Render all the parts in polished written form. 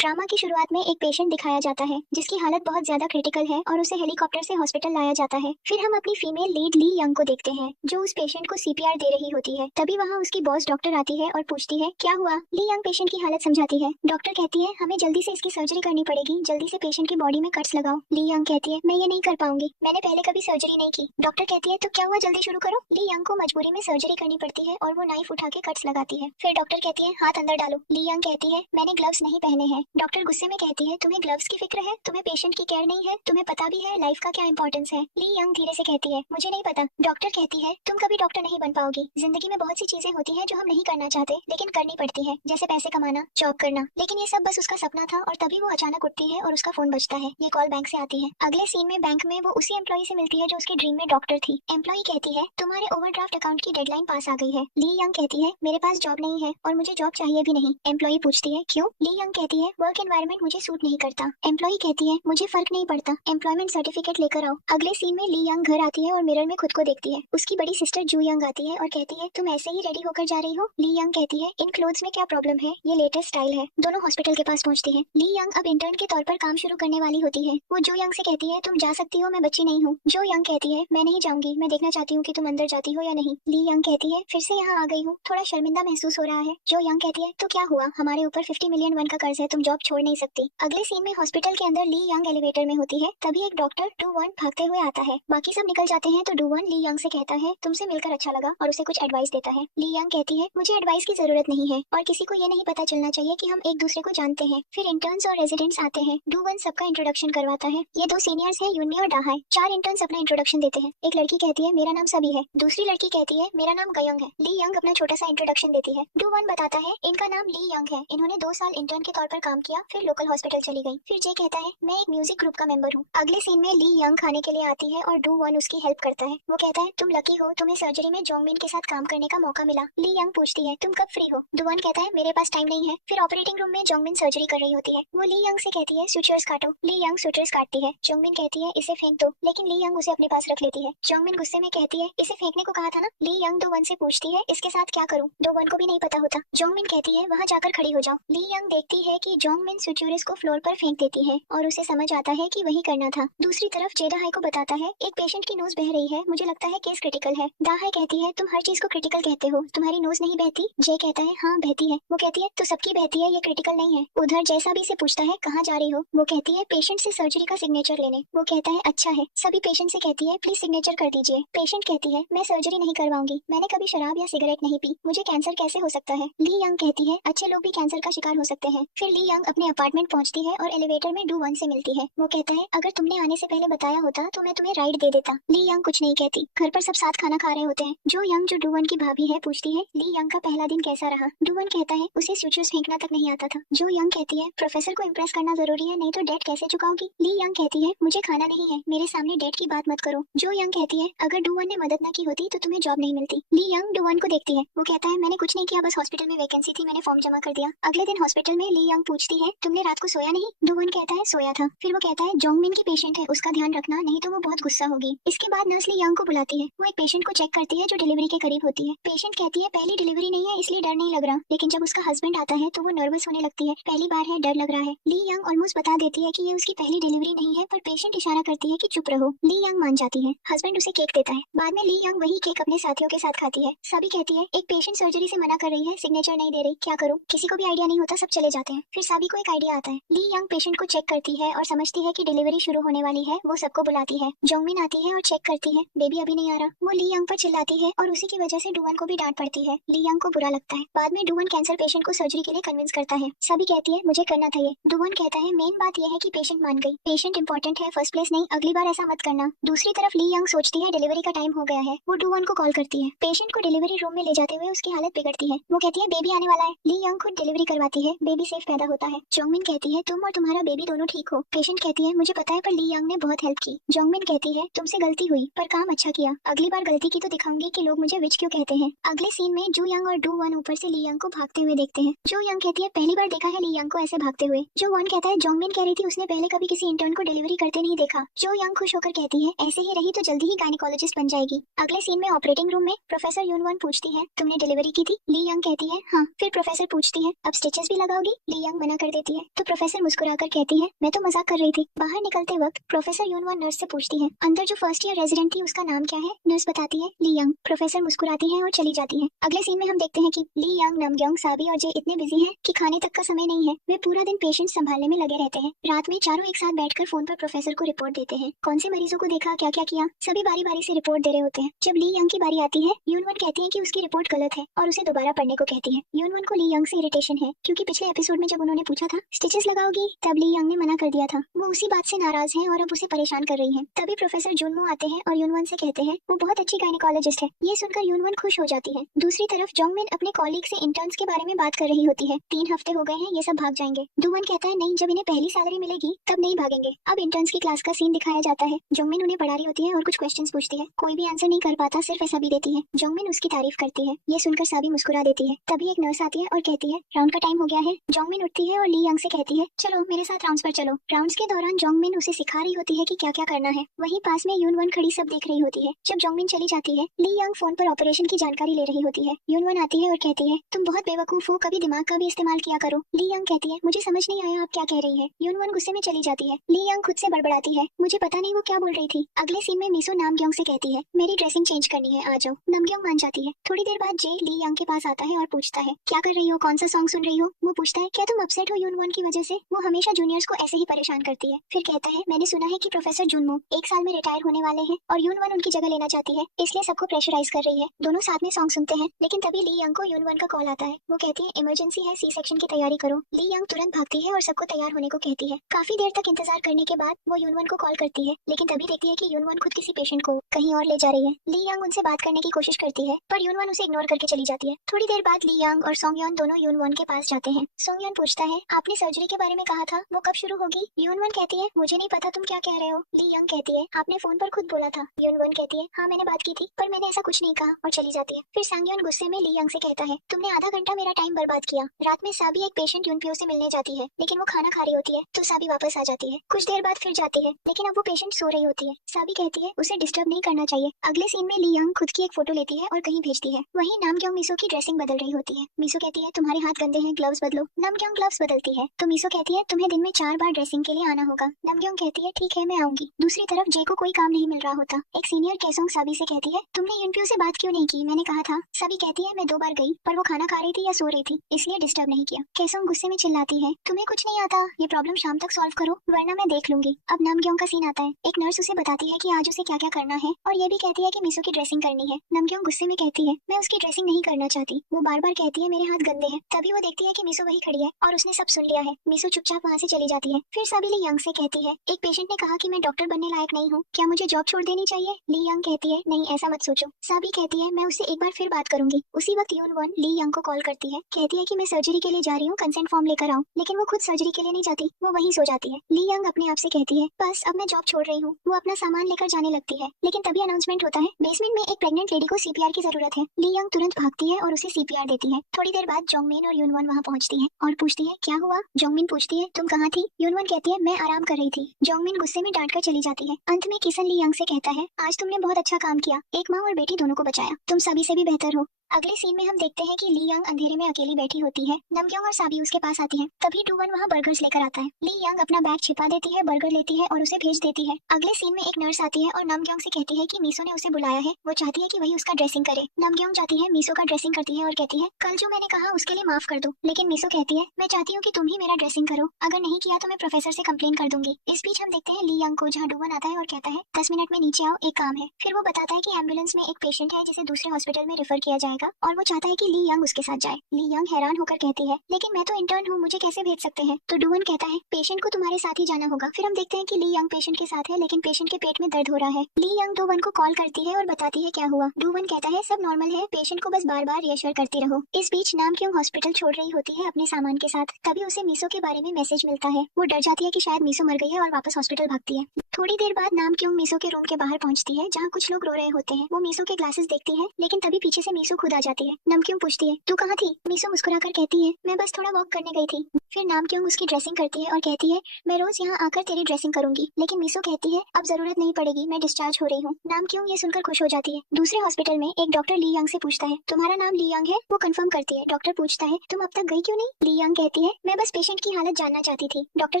Drama की शुरुआत में एक पेशेंट दिखाया जाता है जिसकी हालत बहुत ज्यादा क्रिटिकल है और उसे हेलीकॉप्टर से हॉस्पिटल लाया जाता है। फिर हम अपनी फीमेल लीड ली यंग को देखते हैं जो उस पेशेंट को सीपीआर दे रही होती है। तभी वहाँ उसकी बॉस डॉक्टर आती है और पूछती है क्या हुआ। ली यंग पेशेंट की हालत समझाती है। डॉक्टर कहती है हमें जल्दी से इसकी सर्जरी करनी पड़ेगी, जल्दी से पेशेंट की बॉडी में कट्स लगाओ। ली यंग कहती है मैं ये नहीं कर पाऊंगी, मैंने पहले कभी सर्जरी नहीं की। डॉक्टर कहती है तो क्या हुआ, जल्दी शुरू करो। ली यंग को मजबूरी में सर्जरी करनी पड़ती है और वो नाइफ उठा के कट्स लगाती है। फिर डॉक्टर कहती है हाथ अंदर डालो। ली यंग कहती है मैंने ग्लव्स नहीं पहने हैं। डॉक्टर गुस्से में कहती है तुम्हें ग्लव्स की फिक्र है, तुम्हें पेशेंट की केयर नहीं है, तुम्हें पता भी है लाइफ का क्या इंपॉर्टेंस है। ली यंग धीरे से कहती है मुझे नहीं पता। डॉक्टर कहती है तुम कभी डॉक्टर नहीं बन पाओगी, जिंदगी में बहुत सी चीजें होती है जो हम नहीं करना चाहते लेकिन करनी पड़ती है, जैसे पैसे कमाना, जॉब करना। लेकिन ये सब बस उसका सपना था और तभी वो अचानक उठती है और उसका फोन बजता है। ये कॉल बैंक से आती है। अगले सीन में बैंक में वो उसी एम्प्लॉय से मिलती है जो उसके ड्रीम में डॉक्टर थी। एम्प्लॉय कहती है तुम्हारे ओवरड्राफ्ट अकाउंट की डेडलाइन पास आ गई है। ली यंग कहती है मेरे पास जॉब नहीं है और मुझे जॉब चाहिए भी नहीं। एम्प्लॉय पूछती है क्यों। ली यंग कहती है वर्क एनवायरनमेंट मुझे सूट नहीं करता। एम्प्लॉय कहती है मुझे फर्क नहीं पड़ता, एम्प्लॉयमेंट सर्टिफिकेट लेकर आओ। अगले सीन में ली यंग घर आती है और मिरर में खुद को देखती है। उसकी बड़ी सिस्टर जू यंग आती है और कहती है तुम ऐसे ही रेडी होकर जा रही हो। ली यंग कहती है इन क्लोथ्स में क्या प्रॉब्लम है, ये लेटेस्ट स्टाइल है। दोनों हॉस्पिटल के पास पहुंचती है। ली यंग अब इंटर्न के तौर पर काम शुरू करने वाली होती है। वो जो यंग से कहती है तुम जा सकती हो, मैं बच्ची नहीं हूँ। जो यंग कहती है मैं नहीं जाऊंगी, मैं देखना चाहती हूँ कि तुम अंदर जाती हो या नहीं। ली यंग कहती है फिर से यहाँ आ गई हूँ, थोड़ा शर्मिंदा महसूस हो रहा है। जो यंग कहती है तो क्या हुआ, हमारे ऊपर 50 मिलियन वन का कर्ज है, तुम जॉब छोड़ नहीं सकती। अगले सीन में हॉस्पिटल के अंदर ली यंग एलिवेटर में होती है। तभी एक डॉक्टर डू वन भागते हुए आता है। बाकी सब निकल जाते हैं तो डू वन ली यंग से कहता है तुमसे मिलकर अच्छा लगा और उसे कुछ एडवाइस देता है। ली यंग कहती है मुझे एडवाइस की जरूरत नहीं है और किसी को ये नहीं पता चलना चाहिए कि हम एक दूसरे को जानते हैं। फिर इंटर्न्स और रेजिडेंट्स आते हैं। डू वन सबका इंट्रोडक्शन करवाता है। ये दो सीनियर्स है यूनमी और डाहाई। 4 इंटर्न्स अपना इंट्रोडक्शन देते हैं। एक लड़की कहती है मेरा नाम सभी है। दूसरी लड़की कहती है मेरा नाम गयंग है। ली यंग अपना छोटा सा इंट्रोडक्शन देती है। डू वन बताता है इनका नाम ली यंग है, इन्होंने 2 साल इंटर्न के तौर पर काम किया, फिर लोकल हॉस्पिटल चली गई। फिर जे कहता है मैं एक म्यूजिक ग्रुप का मेंबर हूँ। अगले सीन में ली यंग खाने के लिए आती है और डू वन उसकी हेल्प करता है। वो कहता है तुम लकी हो, तुम्हें सर्जरी में जोंगमिन के साथ काम करने का मौका मिला। ली यंग पूछती है तुम कब फ्री हो। डू वन कहता है मेरे पास टाइम नहीं है। फिर ऑपरेटिंग रूम में जोंगमिन सर्जरी कर रही होती है। वो ली यंग से कहती है सुचर्स काटो। ली यंग सुचर्स काटती है। जोंगमिन कहती है इसे फेंक दो, लेकिन ली यंग उसे अपने पास रख लेती है। जोंगमिन गुस्से में कहती है इसे फेंकने को कहा था ना। ली यंग डू वन से पूछती है इसके साथ क्या करूँ। डू वन को भी नहीं पता होता। जोंगमिन कहती है वहाँ जाकर खड़ी हो जाओ। ली यंग देखती है कि जोंगमिन सुचर्स को फ्लोर पर फेंक देती है और उसे समझ आता है कि वही करना था। दूसरी तरफ जेडा हाई को बताता है एक पेशेंट की नोज बह रही है, मुझे लगता है केस क्रिटिकल है। दाहाई कहती है तुम हर चीज को क्रिटिकल कहते हो, तुम्हारी नोज नहीं बहती। जे कहता है हाँ बहती है। वो कहती है तो सबकी बहती है, ये क्रिटिकल नहीं है। उधर जैसा भी से पूछता है कहाँ जा रही हो। वो कहती है पेशेंट से सर्जरी का सिग्नेचर लेने। वो कहता है अच्छा है। सभी पेशेंट से कहती है प्लीज सिग्नेचर कर दीजिए। पेशेंट कहती है मैं सर्जरी नहीं करवाऊंगी, मैंने कभी शराब या सिगरेट नहीं पी, मुझे कैंसर कैसे हो सकता है। ली यंग कहती है अच्छे लोग भी कैंसर का शिकार हो सकते हैं। फिर ली यंग अपने अपार्टमेंट पहुंचती है और एलिवेटर में डू वन से मिलती है। वो कहता है अगर तुमने आने से पहले बताया होता तो मैं तुम्हें राइड दे देता। ली यंग कुछ नहीं कहती। घर पर सब साथ खाना खा रहे होते हैं। जो यंग जो डू वन की भाभी है पूछती है ली यंग का पहला दिन कैसा रहा। डू वन कहता है उसे स्विचेस फेंकना तक नहीं आता था। जो यंग कहती है प्रोफेसर को इम्प्रेस करना जरूरी है, नहीं तो डेट कैसे चुकाओगी। ली यंग कहती है मुझे खाना नहीं है, मेरे सामने डेट की बात मत करो। जो यंग कहती है अगर डू वन ने मदद न की होती तो तुम्हें जॉब नहीं मिलती। ली यंग डू वन को देखती है। वो कहता है मैंने कुछ नहीं किया, बस हॉस्पिटल में वैकेंसी थी, मैंने फॉर्म जमा कर दिया। अगले दिन हॉस्पिटल में ली यंग पूछती है तुमने रात को सोया नहीं। डू वन कहता है सोया था। फिर वो कहता है जोंगमिन की पेशेंट है, उसका ध्यान रखना, नहीं तो वो बहुत गुस्सा होगी। इसके बाद नर्स ली यंग को बुलाती है। वो एक पेशेंट को चेक करती है जो डिलीवरी के करीब होती है। पेशेंट कहती है पहली डिलीवरी नहीं है इसलिए डर नहीं लग रहा, लेकिन जब उसका हस्बैंड आता है तो वो नर्वस होने लगती है, पहली बार है, डर लग रहा है। ली यंग ऑलमोस्ट बता देती है कि ये उसकी पहली डिलीवरी नहीं है, पर पेशेंट इशारा करती है कि चुप रहो। ली यंग मान जाती है। हस्बैंड उसे केक देता है। बाद में ली यंग वही केक अपने साथियों के साथ खाती है। सभी कहती है एक पेशेंट सर्जरी से मना कर रही है, सिग्नेचर नहीं दे रही, क्या करूं। किसी को भी आइडिया नहीं होता, सब चले जाते हैं। फिर सभी को एक आइडिया आता है। ली यंग पेशेंट को चेक करती है और समझती है कि डिलीवरी शुरू होने वाली है। वो सबको बुलाती है। जोंगमिन आती है और चेक करती है, बेबी अभी नहीं आ रहा। वो ली यंग पर चिल्लाती है और उसी की वजह से डू वन को भी डांट पड़ती है। ली यंग को बुरा लगता है। बाद में डू वन कैंसर पेशेंट को सर्जरी के लिए कन्विंस करता है। सभी कहती है मुझे करना था ये। डू वन कहता है मेन बात यह है कि पेशेंट मान गई, पेशेंट इंपॉर्टेंट है, फर्स्ट प्लेस नहीं, अगली बार ऐसा मत करना। दूसरी तरफ ली यंग सोचती है डिलीवरी का टाइम हो गया है। वो डू वन को कॉल करती है। पेशेंट को डिलीवरी रूम में ले जाते हुए उसकी हालत बिगड़ती है। वो कहती है बेबी आने वाला है। ली यंग खुद डिलीवरी करवाती है, बेबी सेफ पैदा होता है। जोंगमिन कहती है तुम और तुम्हारा बेबी दोनों ठीक हो। पेशेंट कहती है मुझे पता है, पर ली यंग ने बहुत हेल्प की। जोंगमिन कहती है तुमसे गलती हुई पर काम अच्छा किया, अगली बार गलती की तो दिखाऊंगी कि लोग मुझे विच क्यों कहते हैं। अगले सीन में जू यंग और डू वन ऊपर से ली यंग को भागते हुए देखते हैं। जो यंग कहती है पहली बार देखा है ली यंग को ऐसे भागते हुए। जो वन कहता है जोंगमिन कह रही थी उसने पहले कभी किसी इंटर्न को डिलीवरी करते नहीं देखा। जो यंग खुश होकर कहती है ऐसे ही रही तो जल्दी ही गायनेकोलॉजिस्ट बन जाएगी। अगले सीन में ऑपरेटिंग रूम में प्रोफेसर यून वन पूछती है तुमने डिलीवरी की थी। ली यंग कहती है हाँ। फिर प्रोफेसर पूछती है अब स्टिचेस भी लगाओगी। ली यंग मना मना कर देती है तो प्रोफेसर मुस्कुराकर कहती है मैं तो मजाक कर रही थी। बाहर निकलते वक्त प्रोफेसर यूनवन नर्स से पूछती है अंदर जो फर्स्ट ईयर रेजिडेंट थी उसका नाम क्या है। नर्स बताती है ली यंग। प्रोफेसर मुस्कुराती है और चली जाती है। अगले सीन में हम देखते हैं कि ली यंग, नमग्योंग, साबी और जे इतने बिजी हैं कि खाने तक का समय नहीं है। वे पूरा दिन पेशेंट संभालने में लगे रहते हैं। रात में चारों एक साथ बैठकर फोन पर प्रोफेसर को रिपोर्ट देते हैं। कौन से मरीजों को देखा, क्या क्या किया, सभी बारी बारी से रिपोर्ट दे रहे होते हैं। जब ली यंग की बारी आती है यूनवन कहती है कि उसकी रिपोर्ट गलत है और उसे दोबारा पढ़ने को कहती है। यूनवन को ली यंग से इरिटेशन है क्योंकि पिछले एपिसोड में जब उन्होंने पूछा था स्टिचेस लगाओगी तब ली यंग ने मना कर दिया था। वो उसी बात से नाराज है और अब उसे परेशान कर रही है। तभी प्रोफेसर जुनमो आते हैं और यूनवन से कहते हैं वो बहुत अच्छी गायनेकोलॉजिस्ट है। ये सुनकर यूनवन खुश हो जाती है। दूसरी तरफ जोंगमिन अपने कॉलीग से इंटर्न्स के बारे में बात कर रही होती है। 3 हफ्ते हो गए हैं, ये सब भाग जाएंगे। डूवन कहता है नहीं, जब इन्हें पहली सैलरी मिलेगी तब नहीं भागेंगे। अब इंटर्न्स की क्लास का सीन दिखाया जाता है। जोंगमिन उन्हें पढ़ा रही होती है और कुछ क्वेश्चंस पूछती है। कोई भी आंसर नहीं कर पाता, सिर्फ ऐसा भी देती है। जोंगमिन उसकी तारीफ करती है। ये सुनकर साबी मुस्कुरा देती है। तभी एक नर्स आती है और कहती है राउंड का टाइम हो गया है। जोंगमिन उठती है और ली यंग से कहती है चलो मेरे साथ राउंड्स पर चलो। राउंड्स के दौरान जोंगमिन उसे सिखा रही होती है कि क्या क्या करना है। वहीं पास में यूनवन खड़ी सब देख रही होती है। जब जोंगमिन चली जाती है ली यंग फोन पर ऑपरेशन की जानकारी ले रही होती है। यूनवन आती है और कहती है तुम बहुत बेवकूफ हो, कभी दिमाग का भी इस्तेमाल किया करो। ली यंग कहती है मुझे समझ नहीं आया आप क्या कह रही है। यूनवन गुस्से में चली जाती है। ली यंग खुद से बड़बड़ाती है मुझे पता नहीं वो क्या बोल रही थी। अगले सीन में मिसो नामग्योंग से कहती है मेरी ड्रेसिंग चेंज करनी है, आ जाओ। नामग्योंग मान जाती है। थोड़ी देर बाद जे ली यंग के पास आता है और पूछता है क्या कर रही हो, कौन सा सॉन्ग सुन रही हो। वो पूछता है क्या तुम अपसेट हो यूनवन की वजह से, वो हमेशा जूनियर्स को ऐसे ही परेशान करती है। फिर कहता है मैंने सुना है कि प्रोफेसर जुनमो 1 साल में रिटायर होने वाले हैं और यूनवन उनकी जगह लेना चाहती है, इसलिए सबको प्रेशराइज कर रही है। दोनों साथ में सॉन्ग सुनते हैं लेकिन तभी ली यंग को यूनवन का कॉल आता है। वो कहती है इमरजेंसी है, सी सेक्शन की तैयारी करो। ली यंग तुरंत भागती है और सबको तैयार होने को कहती है। काफी देर तक इंतजार करने के बाद वो यूनवन को कॉल करती है लेकिन तभी देखती है कि यूनवन खुद किसी पेशेंट को कहीं और ले जा रही है। ली यंग उनसे बात करने की कोशिश करती है पर यूनवन उसे इग्नोर करके चली जाती है। थोड़ी देर बाद ली यंग और सोंगयोन दोनों यूनवन के पास जाते हैं। सोंगयोन पूछता है आपने सर्जरी के बारे में कहा था, वो कब शुरू होगी। यूनवन कहती है मुझे नहीं पता तुम क्या कह रहे हो। ली यंग कहती है आपने फोन पर खुद बोला था। यूनवन कहती है हाँ मैंने बात की थी पर मैंने ऐसा कुछ नहीं कहा और चली जाती है। फिर सांगयोन गुस्से में ली यंग से कहता है तुमने आधा घंटा मेरा टाइम बर्बाद किया। रात में साबी एक पेशेंट यूनप्यो से मिलने जाती है लेकिन वो खाना खा रही होती है तो साबी वापस आ जाती है। कुछ देर बाद फिर जाती है लेकिन अब वो पेशेंट सो रही होती है। साबी कहती है उसे डिस्टर्ब नहीं करना चाहिए। अगले सीन में ली यंग खुद की एक फोटो लेती है और कहीं भेजती है। वहीं नामग्योंग मिसो की ड्रेसिंग बदल रही होती है। मिसो कहती है तुम्हारे हाथ गंदे हैं, ग्लव्स बदलो। नामग्योंग ग्लव्स बदलती है तो मिसो कहती है तुम्हें दिन में 4 बार ड्रेसिंग के लिए आना होगा। नामग्योंग कहती है ठीक है मैं आऊंगी। दूसरी तरफ जे को कोई काम नहीं मिल रहा होता। एक सीनियर केसोंग साबी से कहती है तुमने यूनप्यो से बात क्यों नहीं की, मैंने कहा था। साबी कहती है मैं 2 बार गई पर वो खाना खा रही थी या सो रही थी इसलिए डिस्टर्ब नहीं किया। केसोंग गुस्से में चिल्लाती है तुम्हें कुछ नहीं आता, ये प्रॉब्लम शाम तक सॉल्व करो वरना मैं देख लूंगी। अब नामग्योंग का सीन आता है। एक नर्स उसे बताती है कि आज उसे क्या क्या करना है और ये भी कहती है कि मिसो की ड्रेसिंग करनी है। नामग्योंग गुस्से में कहती है मैं उसकी ड्रेसिंग नहीं करना चाहती। वो बार बार कहती है मेरे हाथ गंदे हैं। तभी वो देखती है कि मिसो वही खड़ी है और उसने सब सुन लिया है। मिसो चुपचाप वहाँ से चली जाती है। फिर साबी ली यंग से कहती है एक पेशेंट ने कहा कि मैं डॉक्टर बनने लायक नहीं हूँ, क्या मुझे जॉब छोड़ देनी चाहिए। ली यंग कहती है नहीं ऐसा मत सोचो। साबी कहती है मैं उससे एक बार फिर बात करूंगी। उसी वक्त यूनवन ली यंग को कॉल करती है, कहती है कि मैं सर्जरी के लिए जा रही हूँ, कंसेंट फॉर्म लेकर आओ। लेकिन वो खुद सर्जरी के लिए नहीं जाती, वो वहीं सो जाती है। ली यंग अपने आप से कहती है बस अब मैं जॉब छोड़ रही हूँ। वो अपना सामान लेकर जाने लगती है लेकिन तभी अनाउंसमेंट होता है बेसमेंट में एक प्रेग्नेंट लेडी को सीपीआर की जरूरत है। ली यंग तुरंत भागती है और उसे सीपीआर देती है। थोड़ी देर बाद जोंगमिन और यूनवन वहाँ पहुँचती है और पूछती है क्या हुआ। जोंगमिन पूछती है तुम कहाँ थी। यूनवन कहती है मैं आराम कर रही थी। जोंगमिन गुस्से में डांट कर चली जाती है। अंत में किसन ली यंग से कहता है आज तुमने बहुत अच्छा काम किया, एक माँ और बेटी दोनों को बचाया, तुम सभी से भी बेहतर हो। अगले सीन में हम देखते हैं कि ली यंग अंधेरे में अकेली बैठी होती है। नमग्योंग और साबी उसके पास आती हैं। तभी डूवन वहाँ बर्गर्स लेकर आता है। ली यंग अपना बैग छिपा देती है, बर्गर लेती है और उसे भेज देती है। अगले सीन में एक नर्स आती है और नमग्योंग से कहती है कि मिसो ने उसे बुलाया है, वो चाहती है कि वही उसका ड्रेसिंग करे। नमग्योंग जाती है, मिसो का ड्रेसिंग करती है और कहती है कल जो मैंने कहा उसके लिए माफ कर दो। लेकिन मिसो कहती है मैं चाहती हूँ कि तुम ही मेरा ड्रेसिंग करो, अगर नहीं किया तो मैं प्रोफेसर से कंप्लेन कर दूंगी। इस बीच हम देखते हैं ली यंग को, जहाँ डूवन आता है और कहता है 10 मिनट में नीचे आओ, एक काम है। फिर वो बताता है कि एम्बुलेंस में एक पेशेंट है जिसे दूसरे हॉस्पिटल में रेफर किया जाएगा और वो चाहता है कि ली यंग उसके साथ जाए। ली यंग हैरान होकर कहती है लेकिन मैं तो इंटर्न हूँ, मुझे कैसे भेज सकते हैं। तो डूवन कहता है पेशेंट को तुम्हारे साथ ही जाना होगा। फिर हम देखते हैं कि ली यंग पेशेंट के साथ है लेकिन पेशेंट के पेट में दर्द हो रहा है। ली यंग डूवन को कॉल करती है और बताती है क्या हुआ। डूवन कहता है सब नॉर्मल है, पेशेंट को बस बार बार रिएश्योर करती रहो। इस बीच नामग्योंग हॉस्पिटल छोड़ रही होती है अपने सामान के साथ। तभी उसे मिसो के बारे में मैसेज मिलता है। वो डर जाती है कि शायद मिसो मर गई है और वापस हॉस्पिटल भागती है। थोड़ी देर बाद नामग्योंग मिसो के रूम के बाहर पहुंचती है जहाँ कुछ लोग रो रहे होते हैं। वो मिसो के ग्लासेस देखती है लेकिन तभी पीछे से मिसो खुद आ जाती है। नामग्योंग पूछती है तू कहाँ थी। मिसो मुस्कुराकर कहती है मैं बस थोड़ा वॉक करने गई थी। फिर नामग्योंग उसकी ड्रेसिंग करती है और कहती है मैं रोज यहाँ आकर तेरी ड्रेसिंग करूंगी। लेकिन मिसो कहती है अब जरूरत नहीं पड़ेगी, मैं डिस्चार्ज हो रही हूँ। नामग्योंग ये सुनकर खुश हो जाती है। दूसरे हॉस्पिटल में एक डॉक्टर ली यंग से पूछता है तुम्हारा नाम ली यंग है। वो कंफर्म करती है। डॉक्टर पूछता है तुम अब तक गई क्यों नहीं। ली यंग कहती कहती है मैं बस पेशेंट की हालत जानना चाहती थी। डॉक्टर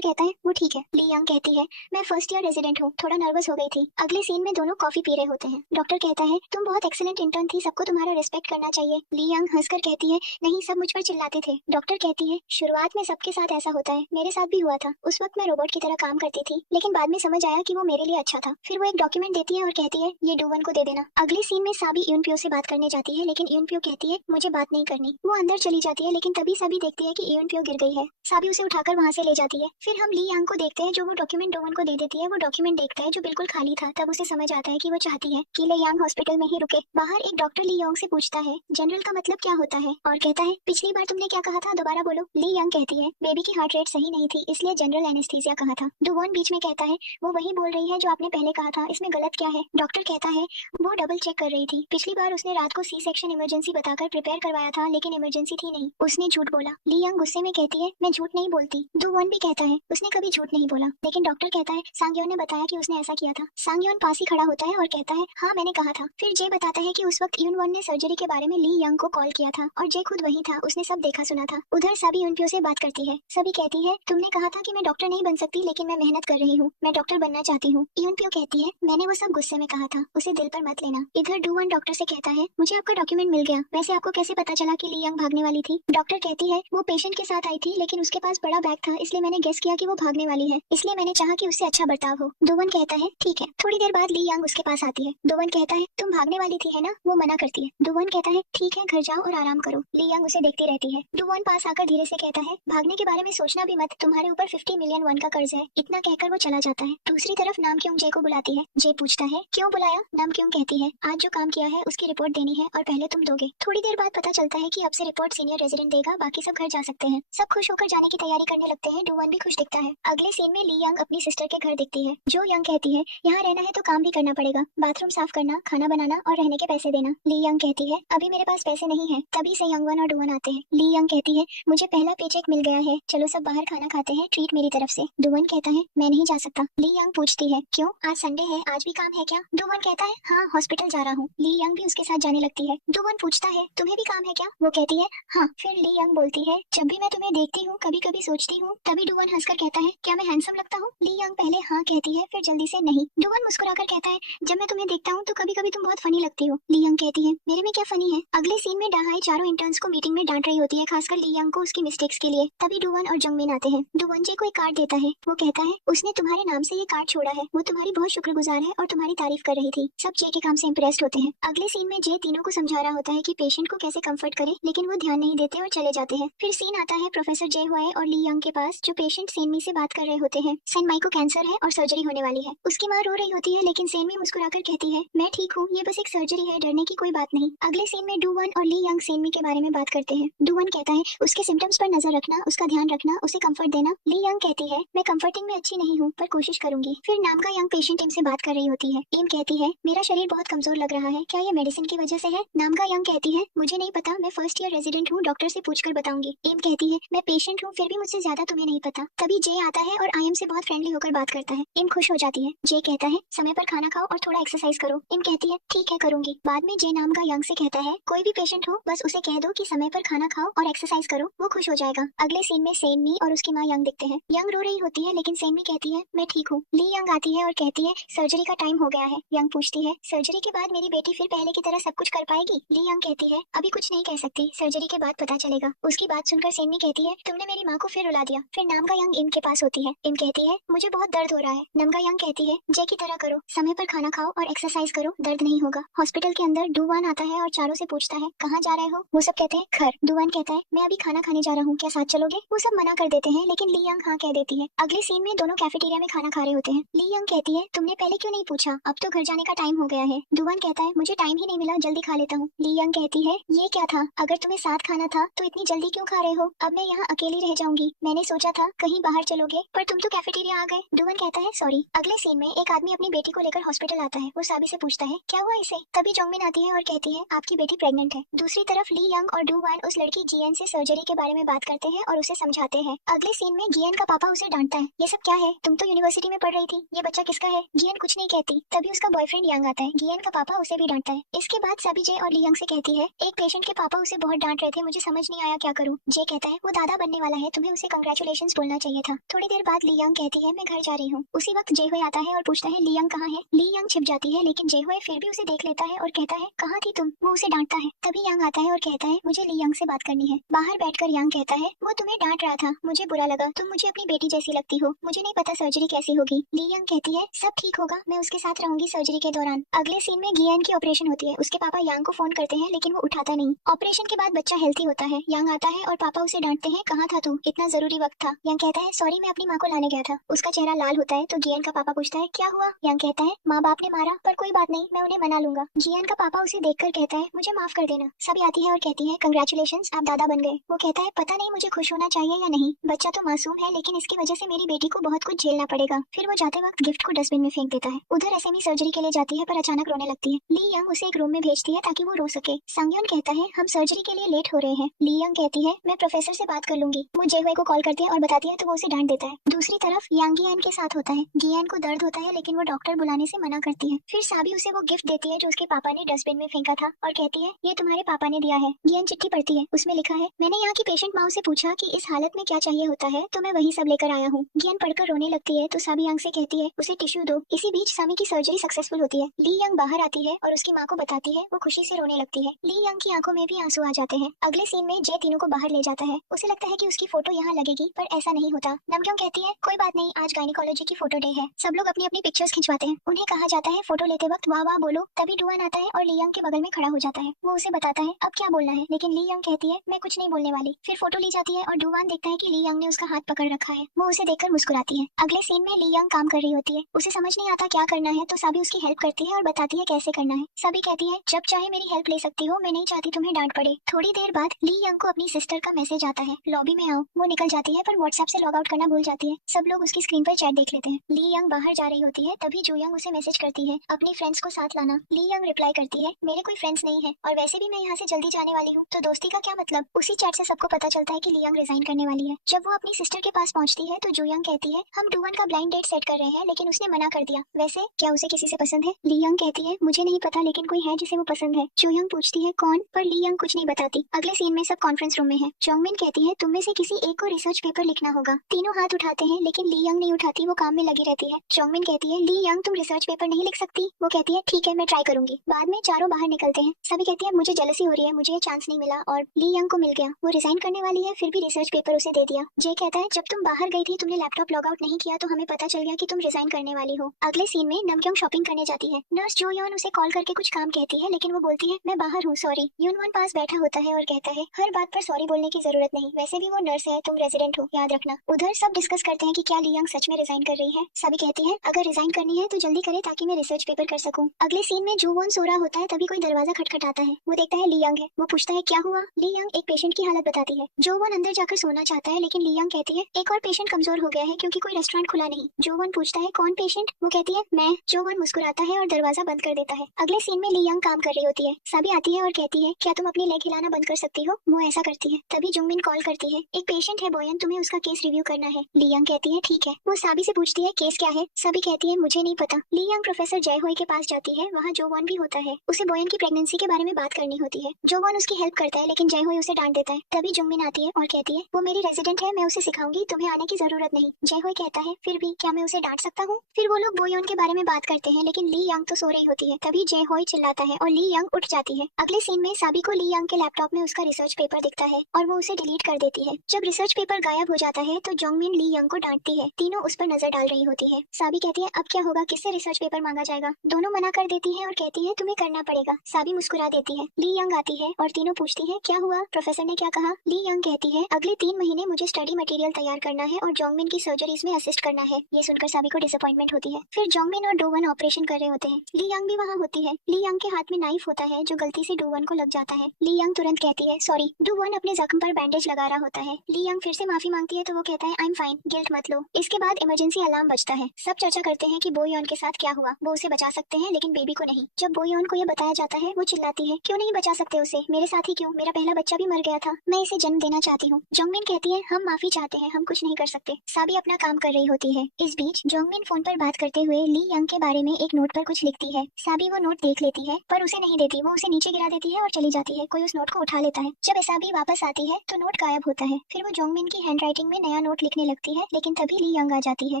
कहता है वो ठीक है। ली यंग कहती है मैं फर्स्ट ईयर रेजिडेंट हूँ, थोड़ा नर्वस हो गई थी। अगले सीन में दोनों कॉफी पी रहे होते हैं। डॉक्टर कहता है तुम बहुत एक्सीलेंट इंटर्न थी, सबको तुम्हारा रिस्पेक्ट करना चाहिए। ली यंग हंसकर कहती है नहीं, सब मुझ पर चिल्लाते थे। डॉक्टर कहती है शुरुआत में सबके साथ ऐसा होता है, मेरे साथ भी हुआ था। उस वक्त मैं रोबोट की तरह काम करती थी, लेकिन बाद में समझ आया कि वो मेरे लिए अच्छा था। फिर वो एक डॉक्यूमेंट देती है और कहती है ये डूवन को दे देना। अगले सीन में साबी यूनपियो से बात करने जाती है, लेकिन यूनपियो कहती है मुझे बात नहीं करनी। वो अंदर चली जाती है, लेकिन तभी साबी देखती है कि यूनपियो गिर गई है। साबी उसे उठाकर वहां से ले जाती है। फिर हम ली यांग को देखते हैं जो वो डॉक्यूमेंट डोवन को दे देती है। वो डॉक्यूमेंट देखता है जो बिल्कुल खाली था। तब उसे समझ आता है कि वो चाहती है कि ले यांग हॉस्पिटल में ही रुके। बाहर एक डॉक्टर ली यांग से पूछता है जनरल का मतलब क्या होता है, और कहता है पिछली बार तुमने क्या कहा था, दोबारा बोलो। ली यांग कहती है बेबी की हार्ट रेट सही नहीं थी, इसलिए जनरल एनेस्थीसिया कहा था। डुवॉन बीच में कहता है वो वही बोल रही है जो आपने पहले कहा था, इसमें गलत क्या है। डॉक्टर कहता है वो डबल चेक कर रही थी, पिछली बार उसने रात को सी सेक्शन इमरजेंसी बताकर प्रिपेयर करवाया था, लेकिन इमरजेंसी थी नहीं, उसने झूठ बोला। ली यांग गुस्से में कहती है मैं झूठ नहीं बोलती। डुवॉन भी कहता है उसने कभी झूठ नहीं बोला, लेकिन डॉक्टर कहता है सांगयोन ने बताया कि उसने ऐसा किया था। सांगयोन पास ही खड़ा होता है और कहता है हाँ मैंने कहा था। फिर जे बताता है कि उस वक्त यूनवॉन ने सर्जरी के बारे में ली यांग को कॉल किया था, और जे खुद वही था, उसने सब देखा सुना था। उधर सभी यूनपियो से बात करती है। सभी कहती है तुमने कहा था कि मैं डॉक्टर नहीं बन सकती, लेकिन मैं मेहनत कर रही हूँ, मैं डॉक्टर बनना चाहती हूँ। यूनपियो कहती है मैंने वो सब गुस्से में कहा था, उसे दिल पर मत लेना। इधर डुवॉन डॉक्टर से कहता है मुझे आपका डॉक्यूमेंट मिल गया, वैसे आपको कैसे पता चला कि ली यांग भागने वाली थी। डॉक्टर कहती है वो पेशेंट के साथ आई थी, लेकिन उसके पास बड़ा बैग था, इसलिए मैंने गेस किया कि वो भागने वाली है, इसलिए मैंने चाहा कि उससे अच्छा बर्ताव हो। डुवॉन कहता है ठीक है। थोड़ी देर बाद ली यांग उसके पास आती है। डुवॉन कहता है तुम भागने वाली थी है ना। वो मना करती है। डुवॉन कहता है ठीक है घर जाओ और आराम करो। ली यांग उसे देखती रहती है। डुवॉन पास आकर धीरे से कहता है भागने के बारे में सोचना भी मत, तुम्हारे ऊपर 50 मिलियन वन का कर्ज है। इतना कहकर वो चला जाता है। दूसरी तरफ नाम क्यों जे को बुलाती है। जे पूछता है क्यों बुलाया। नाम क्यों कहती है आज जो काम किया है उसकी रिपोर्ट देनी है, और पहले तुम दोगे। थोड़ी देर बाद पता चलता है कि अब से रिपोर्ट सीनियर रेजिडेंट देगा, बाकी सब घर जा सकते हैं। सब खुश होकर जाने की तैयारी करने लगते हैं। डुवॉन भी खुश दिखता है। अगले सीन में ली यांग अपनी सिस्टर के घर दिखती है। जो यंग कहती है यहाँ रहना है तो काम भी करना पड़ेगा, बाथरूम साफ करना, खाना बनाना और रहने के पैसे देना। ली यंग कहती है अभी मेरे पास पैसे नहीं है। तभी से यंगवन और डुवॉन आते हैं। ली यंग कहती है मुझे पहला पेचेक मिल गया है, चलो सब बाहर खाना खाते हैं, ट्रीट मेरी तरफ से। डुवॉन कहता है मैं नहीं जा सकता। ली यंग पूछती है क्यों, आज संडे है, आज भी काम है क्या। डुवॉन कहता है हाँ हॉस्पिटल जा रहा हूँ। ली यंग भी उसके साथ जाने लगती है। डुवॉन पूछता है तुम्हें भी काम है क्या। वो कहती है हाँ। फिर ली यंग बोलती है जब भी मैं तुम्हें देखती हूँ कभी कभी सोचती हूँ। तभी डुवॉन हंसकर कहता है क्या मैं हैंडसम लगता हूँ। ली यंग पहले हाँ कहती है, फिर जल्दी से नहीं। डुवॉन मुस्कुराकर कहता है जब मैं तुम्हें देखता हूँ तो कभी कभी तुम बहुत फनी लगती हो। ली यंग कहती है मेरे में क्या फनी है। अगले सीन में डाहाई चारों इंटर्न्स को मीटिंग में डांट रही होती है, खासकर ली यंग को उसकी मिस्टेक्स के लिए। तभी डुवॉन और जंगमिन आते हैं। डुवॉन जे को एक कार्ड देता है। वो कहता है उसने तुम्हारे नाम से ये कार्ड छोड़ा है, वो तुम्हारी बहुत शुक्रगुजार है और तुम्हारी तारीफ कर रही थी। सब जे के काम से इम्प्रेस्ड होते हैं। अगले सीन में जे तीनों को समझा रहा होता है कि पेशेंट को कैसे कंफर्ट करे, लेकिन वो ध्यान नहीं देते और चले जाते हैं। फिर सीन आता है प्रोफेसर जे हुआए और ली यंग के पास, जो पेशेंट सेनमी से बात कर रहे होते हैं। सेनमाई को कैंसर है और सर्जरी होने वाली है। उसकी माँ रो रही होती है, लेकिन सेनमी मुस्कुराकर कहती है मैं ठीक हूँ, ये बस एक सर्जरी है, डरने की कोई बात नहीं। अगले सीन में डुवॉन और ली यंग सेनमी के बारे में बात करते हैं। डुवॉन कहता है उसके सिम्टम्स पर नजर रखना, उसका ध्यान रखना, उसे कंफर्ट देना। ली यंग कहती है मैं कंफर्टिंग में अच्छी नहीं हूँ, पर कोशिश करूंगी। फिर नाम का यंग पेशेंट इम से बात कर रही होती है। इम कहती है मेरा शरीर बहुत कमजोर लग रहा है, क्या ये मेडिसिन की वजह से है। नाम का यंग कहती है मुझे नहीं पता, मैं फर्स्ट ईयर रेजिडेंट हूँ, डॉक्टर से पूछकर बताऊंगी। इम कहती है मैं पेशेंट हूँ, फिर भी मुझसे ज्यादा तुम्हें नहीं पता। तभी जे आता है और आईएम से बहुत फ्रेंडली होकर बात करता है। इम खुश हो जाती है। जे कहता है समय पर खाना खाओ और थोड़ा एक्सरसाइज करो। इम कहती है ठीक है करूंगी। बाद में जे नाम का यंग से कहता है कोई भी पेशेंट हो बस उसे कह दो कि समय पर खाना खाओ और एक्सरसाइज करो, वो खुश हो जाएगा। अगले सीन में सेनमी और उसकी माँ यंग दिखते हैं। यंग रो रही होती है, लेकिन सेनमी कहती है मैं ठीक हूँ। ली यंग आती है और कहती है सर्जरी का टाइम हो गया है। यंग पूछती है सर्जरी के बाद मेरी बेटी फिर पहले की तरह सब कुछ कर पाएगी। ली यंग कहती है अभी कुछ नहीं कह सकती, सर्जरी के बाद पता चलेगा। उसकी बात सुनकर सेनमी कहती है तुमने मेरी माँ को फिर रुला दिया। फिर नाम का यंग इम के पास होती है। इम कहती है मुझे बहुत दर्द हो रहा है। नम का यंग कहती है जे की तरह करो, समय पर खाना खाओ और एक्सरसाइज करो, दर्द नहीं होगा। हॉस्पिटल के अंदर डुवान आता है और चारों से पूछता है कहाँ जा रहे हो। वो सब कहते हैं घर। डुवान कहता है मैं अभी खाना खाने जा रहा हूँ, क्या साथ चलोगे। वो सब मना कर देते हैं, लेकिन ली यंग हाँ कह देती है। अगले सीन में दोनों कैफेटेरिया में खाना खा रहे होते हैं। ली यंग कहती है तुमने पहले क्यों नहीं पूछा, अब तो घर जाने का टाइम हो गया है। डुवान कहता है मुझे टाइम ही नहीं मिला, जल्दी खा लेता हूँ। ली यंग कहती है ये क्या था, अगर तुम्हें साथ खाना था तो इतनी जल्दी क्यों खा रहे हो। अब मैं यहाँ अकेली रह जाऊंगी, मैंने सोचा था कहीं बाहर चलोगे, पर तुम तो कैफेटेरिया आ गए। डुवान कहता है सॉरी। अगले सीन में एक आदमी अपनी बेटी को लेकर हॉस्पिटल आता है। वो साबी से पूछता है क्या हुआ इसे। तभी जोंगमिन आती है और कहती है आपकी बेटी प्रेग्नेंट है। दूसरी तरफ ली यंग और डुवान उस लड़की जियन से सर्जरी के बारे में बात करते हैं और उसे समझाते हैं। अगले सीन में जियन का पापा उसे डांटता है, ये सब क्या है, तुम तो यूनिवर्सिटी में पढ़ रही थी, ये बच्चा किसका है। जियन कुछ नहीं कहती। तभी उसका बॉयफ्रेंड यंग आता है। जियन का पापा उसे भी डांटता है। इसके बाद सभी जे और ली यंग से कहती है एक पेशेंट के पापा उसे बहुत डांट रहे थे, मुझे समझ नहीं आया क्या करूँ। जे कहता है वो दादा बनने वाला है, तुम्हें उसे कंग्रेचुलेशंस बोलना चाहिए था। थोड़ी देर बाद ली यंग कहती है मैं घर जा रही हूँ। उसी वक्त जेहोए आता है और पूछता है ली यंग कहाँ है। ली यंग छिप जाती है लेकिन जेहोए फिर भी उसे देख लेता है और कहता है कहाँ थी तुम। वो उसे डांटता है। तभी यंग आता है और कहता है मुझे ली यंग से बात करनी है। बाहर बैठकर यंग कहता है वो तुम्हें डांट रहा था, मुझे बुरा लगा, तुम मुझे अपनी बेटी जैसी लगती हो, मुझे नहीं पता सर्जरी कैसी होगी। ली यंग कहती है सब ठीक होगा, मैं उसके साथ रहूंगी सर्जरी के दौरान। अगले सीन में गियान की ऑपरेशन होती है। उसके पापा यांग को फोन करते हैं लेकिन वो उठाता नहीं। ऑपरेशन के बाद बच्चा हेल्थी होता है। यांग आता है और पापा उसे डांटते हैं कहाँ था तू, इतना जरूरी वक्त था। यांग कहता है सॉरी मैं अपनी माँ को लाने गया था। उसका चेहरा लाल होता है तो गियान का पापा पूछता है क्या हुआ। यांग कहता है माँ बाप ने मारा पर कोई बात नहीं, मैं उन्हें मना लूंगा। गियान का पापा उसे देखकर कहता है मुझे माफ कर देना। सभी आती है और कहती है कंग्रेचुलेशंस आप दादा बन गए। वो कहता है पता नहीं मुझे खुश होना चाहिए या नहीं, बच्चा तो मासूम है लेकिन इसकी वजह से मेरी बेटी को बहुत कुछ झेलना पड़ेगा। फिर वो जाते वक्त गिफ्ट को डस्टबिन में फेंक देता है। उधर एसएमई सर्जरी के लिए जाती है पर अचानक रोने लगती है। ली यंग उसे एक रूम में भेजती है ताकि वो रो सके। संगयोन कहता है हम सर्जरी के लिए लेट हो रहे हैं। ली यंग कहती है मैं प्रोफेसर से बात कर लूंगी। वो जेहुए को कॉल करती है और बताती है तो वो उसे डांट देता है। दूसरी तरफ यांग गियान के साथ होता है। गियान को दर्द होता है लेकिन वो डॉक्टर बुलाने से मना करती है। फिर साबी उसे वो गिफ्ट देती है जो उसके पापा ने डस्टबिन में फेंका था और कहती है ये तुम्हारे पापा ने दिया है। गियान चिट्ठी पढ़ती है, उसमें लिखा है मैंने यहाँ की पेशेंट माँ से पूछा कि इस हालत में क्या चाहिए होता है तो मैं वही सब लेकर आया हूँ। गियान पढ़कर रोने लगती है तो साबी यांग से कहती है उसे टिश्यू दो। इसी बीच सामी की सर्जरी सक्सेसफुल होती है। ली यंग बाहर आती है और उसकी माँ को बताती है, वो खुशी से रोने लगती है। ली यंग की आंखों में भी आंसू आ जाते हैं। अगले सीन में जे तीनों को बाहर ले जाता है। उसे लगता है कि उसकी फोटो यहाँ लगेगी पर ऐसा नहीं होता। नमक्योंग कहती है कोई बात नहीं, आज गायनिकोलॉजी की फोटो डे है। सब लोग अपनी अपनी पिक्चर्स खिंचवाते हैं। उन्हें कहा जाता है फोटो लेते वक्त वाह वाह बोलो। तभी डुआन आता है और ली यंग के बगल में खड़ा हो जाता है। वो उसे बताता है अब क्या बोलना है लेकिन ली यंग कहती है मैं कुछ नहीं बोलने वाली। फिर फोटो ली जाती है और डुआन देखता है कि ली यंग ने उसका हाथ पकड़ रखा है। वो उसे देखकर मुस्कुराती है। अगले सीन में ली यंग काम कर रही होती है। उसे समझ नहीं आता क्या करना है तो साबी उसकी हेल्प करती है और बताती है कैसे करना है। साबी कहती है जब चाहे मेरी हेल्प ले सकती हो, मैं नहीं चाहती तुम्हें डांट पड़े। थोड़ी देर बाद ली यंग को अपनी सिस्टर का मैसेज आता है लॉबी में आओ। वो निकल जाती है पर व्हाट्सएप से लॉग आउट करना भूल जाती है। सब लोग उसकी स्क्रीन पर चैट देख लेते हैं। ली यंग बाहर जा रही होती है तभी जू यंग उसे मैसेज करती है अपनी फ्रेंड्स को साथ लाना। ली यंग रिप्लाई करती है मेरे कोई फ्रेंड्स नहीं है और वैसे भी मैं यहाँ से जल्दी जाने वाली हूँ तो दोस्ती का क्या मतलब। उसी चैट से सबको पता चलता है कि ली यंग रिजाइन करने वाली है। जब वो अपनी सिस्टर के पास पहुंचती है तो जू यंग कहती है हम डुआन का ब्लाइंड डेट सेट कर रहे हैं लेकिन उसने मना कर दिया। वैसे क्या उसे किसी से पसंद है। ली यंग कहती है मुझे नहीं पता लेकिन कोई है जिसे वो पसंद है। जू यंग पूछती है कौन, पर ली यंग कुछ नहीं बताती। अगले सीन में सब कॉन्फ्रेंस रूम में है। जोंगमिन कहती है तुम में से किसी एक को रिसर्च पेपर लिखना होगा। तीनों हाथ उठाते हैं लेकिन ली यंग नहीं उठाती, वो काम में लगी रहती है। जोंगमिन कहती है ली यंग तुम रिसर्च पेपर नहीं लिख सकती। वो कहती है ठीक है मैं ट्राई करूंगी। बाद में चारों बाहर निकलते हैं। सभी कहती है मुझे जेलसी हो रही है, मुझे ये चांस नहीं मिला और ली यंग को मिल गया। वो रिजाइन करने वाली है फिर भी रिसर्च पेपर उसे दे दिया। जे कहता है जब तुम बाहर गई थी तुमने लैपटॉप लॉग आउट नहीं किया तो हमें पता चल गया कि तुम रिजाइन करने वाली हो। अगले सीन में नमक्योंग शॉपिंग करने जाती है। नर्स जो यॉन उसे कॉल करके कुछ काम कहती है लेकिन वो बोलती है मैं बाहर हूँ सॉरी। यूनवन पास बैठा होता है और कहता है हर बात पर सॉरी बोलने की जरूरत नहीं, वैसे भी वो नर्स है, तुम रेजिडेंट हो, याद रखना। उधर सब डिस्कस करते हैं कि क्या ली यंग सच में रिजाइन कर रही है। सभी कहती है अगर रिजाइन करनी है तो जल्दी करे ताकि मैं रिसर्च पेपर कर सकूं। अगले सीन में जू वॉन सो रहा होता है तभी कोई दरवाजा खटखटाता है। वो देखता है ली यंग है। वो पूछता है क्या हुआ। ली यंग एक पेशेंट की हालत बताती है। जो वॉन अंदर जाकर सोना चाहता है लेकिन ली यंग कहती है एक और पेशेंट कमजोर हो गया है क्योंकि कोई रेस्टोरेंट खुला नहीं। जो वॉन पूछता है कौन पेशेंट। वो कहती है मैं। जो वॉन मुस्कुराता है और दरवाजा बंद कर देता है। अगले सीन में ली यंग काम कर रही होती है। सभी आती है और कहती है क्या तुम अपनी लेग हिलाना बंद कर सकती हो। वो ऐसा करती है। तभी जुंगमिन कॉल करती है एक पेशेंट है बोयन, तुम्हें उसका केस रिव्यू करना है। ली यंग कहती है ठीक है। वो साबी से पूछती है केस क्या है। सभी कहती है मुझे नहीं पता। ली यंग प्रोफेसर जयहोई के पास जाती है, वहाँ जो वॉन भी होता है। उसे बोयन की प्रेगनेंसी के बारे में बात करनी होती है। जो वॉन उसकी हेल्प करता है लेकिन जयहोई उसे डांट देता है। तभी जुंगमिन आती है और कहती है वो मेरी रेजिडेंट है, मैं उसे सिखाऊंगी, तुम्हें आने की जरूरत नहीं। जयहोई कहता है फिर भी क्या मैं उसे डांट सकता हूँ। फिर वो लोग बोयन के बारे में बात करते हैं लेकिन ली यंग तो सो रही होती है। तभी जयहोई चिल्लाता है और ली यंग उठ जाती है। अगले सीन में साबी को ली यंग के लैपटॉप में उसका रिसर्च पेपर दिखता है और वो उसे डिलीट कर देती है। जब रिसर्च पेपर गायब हो जाता है तो जोंगमिन ली यंग को डांटती है। तीनों उस पर नजर डाल रही होती है। साबी कहती है अब क्या होगा, किससे रिसर्च पेपर मांगा जाएगा। दोनों मना कर देती है और कहती है तुम्हें करना पड़ेगा। साबी मुस्कुरा देती है। ली यंग आती है और तीनों पूछती है क्या हुआ, प्रोफेसर ने क्या कहा। ली यंग कहती है अगले 3 महीने मुझे स्टडी मटेरियल तैयार करना है और जोंगमिन की सर्जरीज में असिस्ट करना है। ये सुनकर साबी को डिसअपॉइंटमेंट होती है। फिर जोंगमिन और डोवन ऑपरेशन कर रहे होते हैं। ली यंग भी वहाँ होती है। ली यंग के हाथ में नाइफ होता है जो गलती से डोवन को लग जाता है। ली यंग तुरंत कहती है सॉरी। डोवन अपने जख्म पर बैंडेज लगा रहा होता है। ली यंग फिर से माफी मांगती है तो वो कहता है आई एम फाइन, गिल्ट मत लो। इसके बाद इमरजेंसी अलार्म बजता है। सब चर्चा करते हैं कि बोयन के साथ क्या हुआ। वो उसे बचा सकते हैं लेकिन बेबी को नहीं। जब बोयन को यह बताया जाता है वो चिल्लाती है क्यों नहीं बचा सकते उसे, मेरे साथ ही क्यों, मेरा पहला बच्चा भी मर गया था, मैं इसे जन्म देना चाहती हूँ। जोंगमिन कहती है हम माफी चाहते हैं, हम कुछ नहीं कर सकते। साबी अपना काम कर रही होती है। इस बीच जोंगमिन फोन पर बात करते हुए ली यंग के बारे में एक नोट पर कुछ लिखती है। साबी वो नोट देख लेती है पर उसे नहीं देती, वो उसे नीचे गिरा देती है और चली जाती है। कोई उस नोट को उठा लेता है। जब साबी वापस आती है तो नोट नोट गायब होता है। फिर वो जोंगमिन की हैंडराइटिंग में नया नोट लिखने लगती है, लेकिन तभी ली यंग आ जाती है।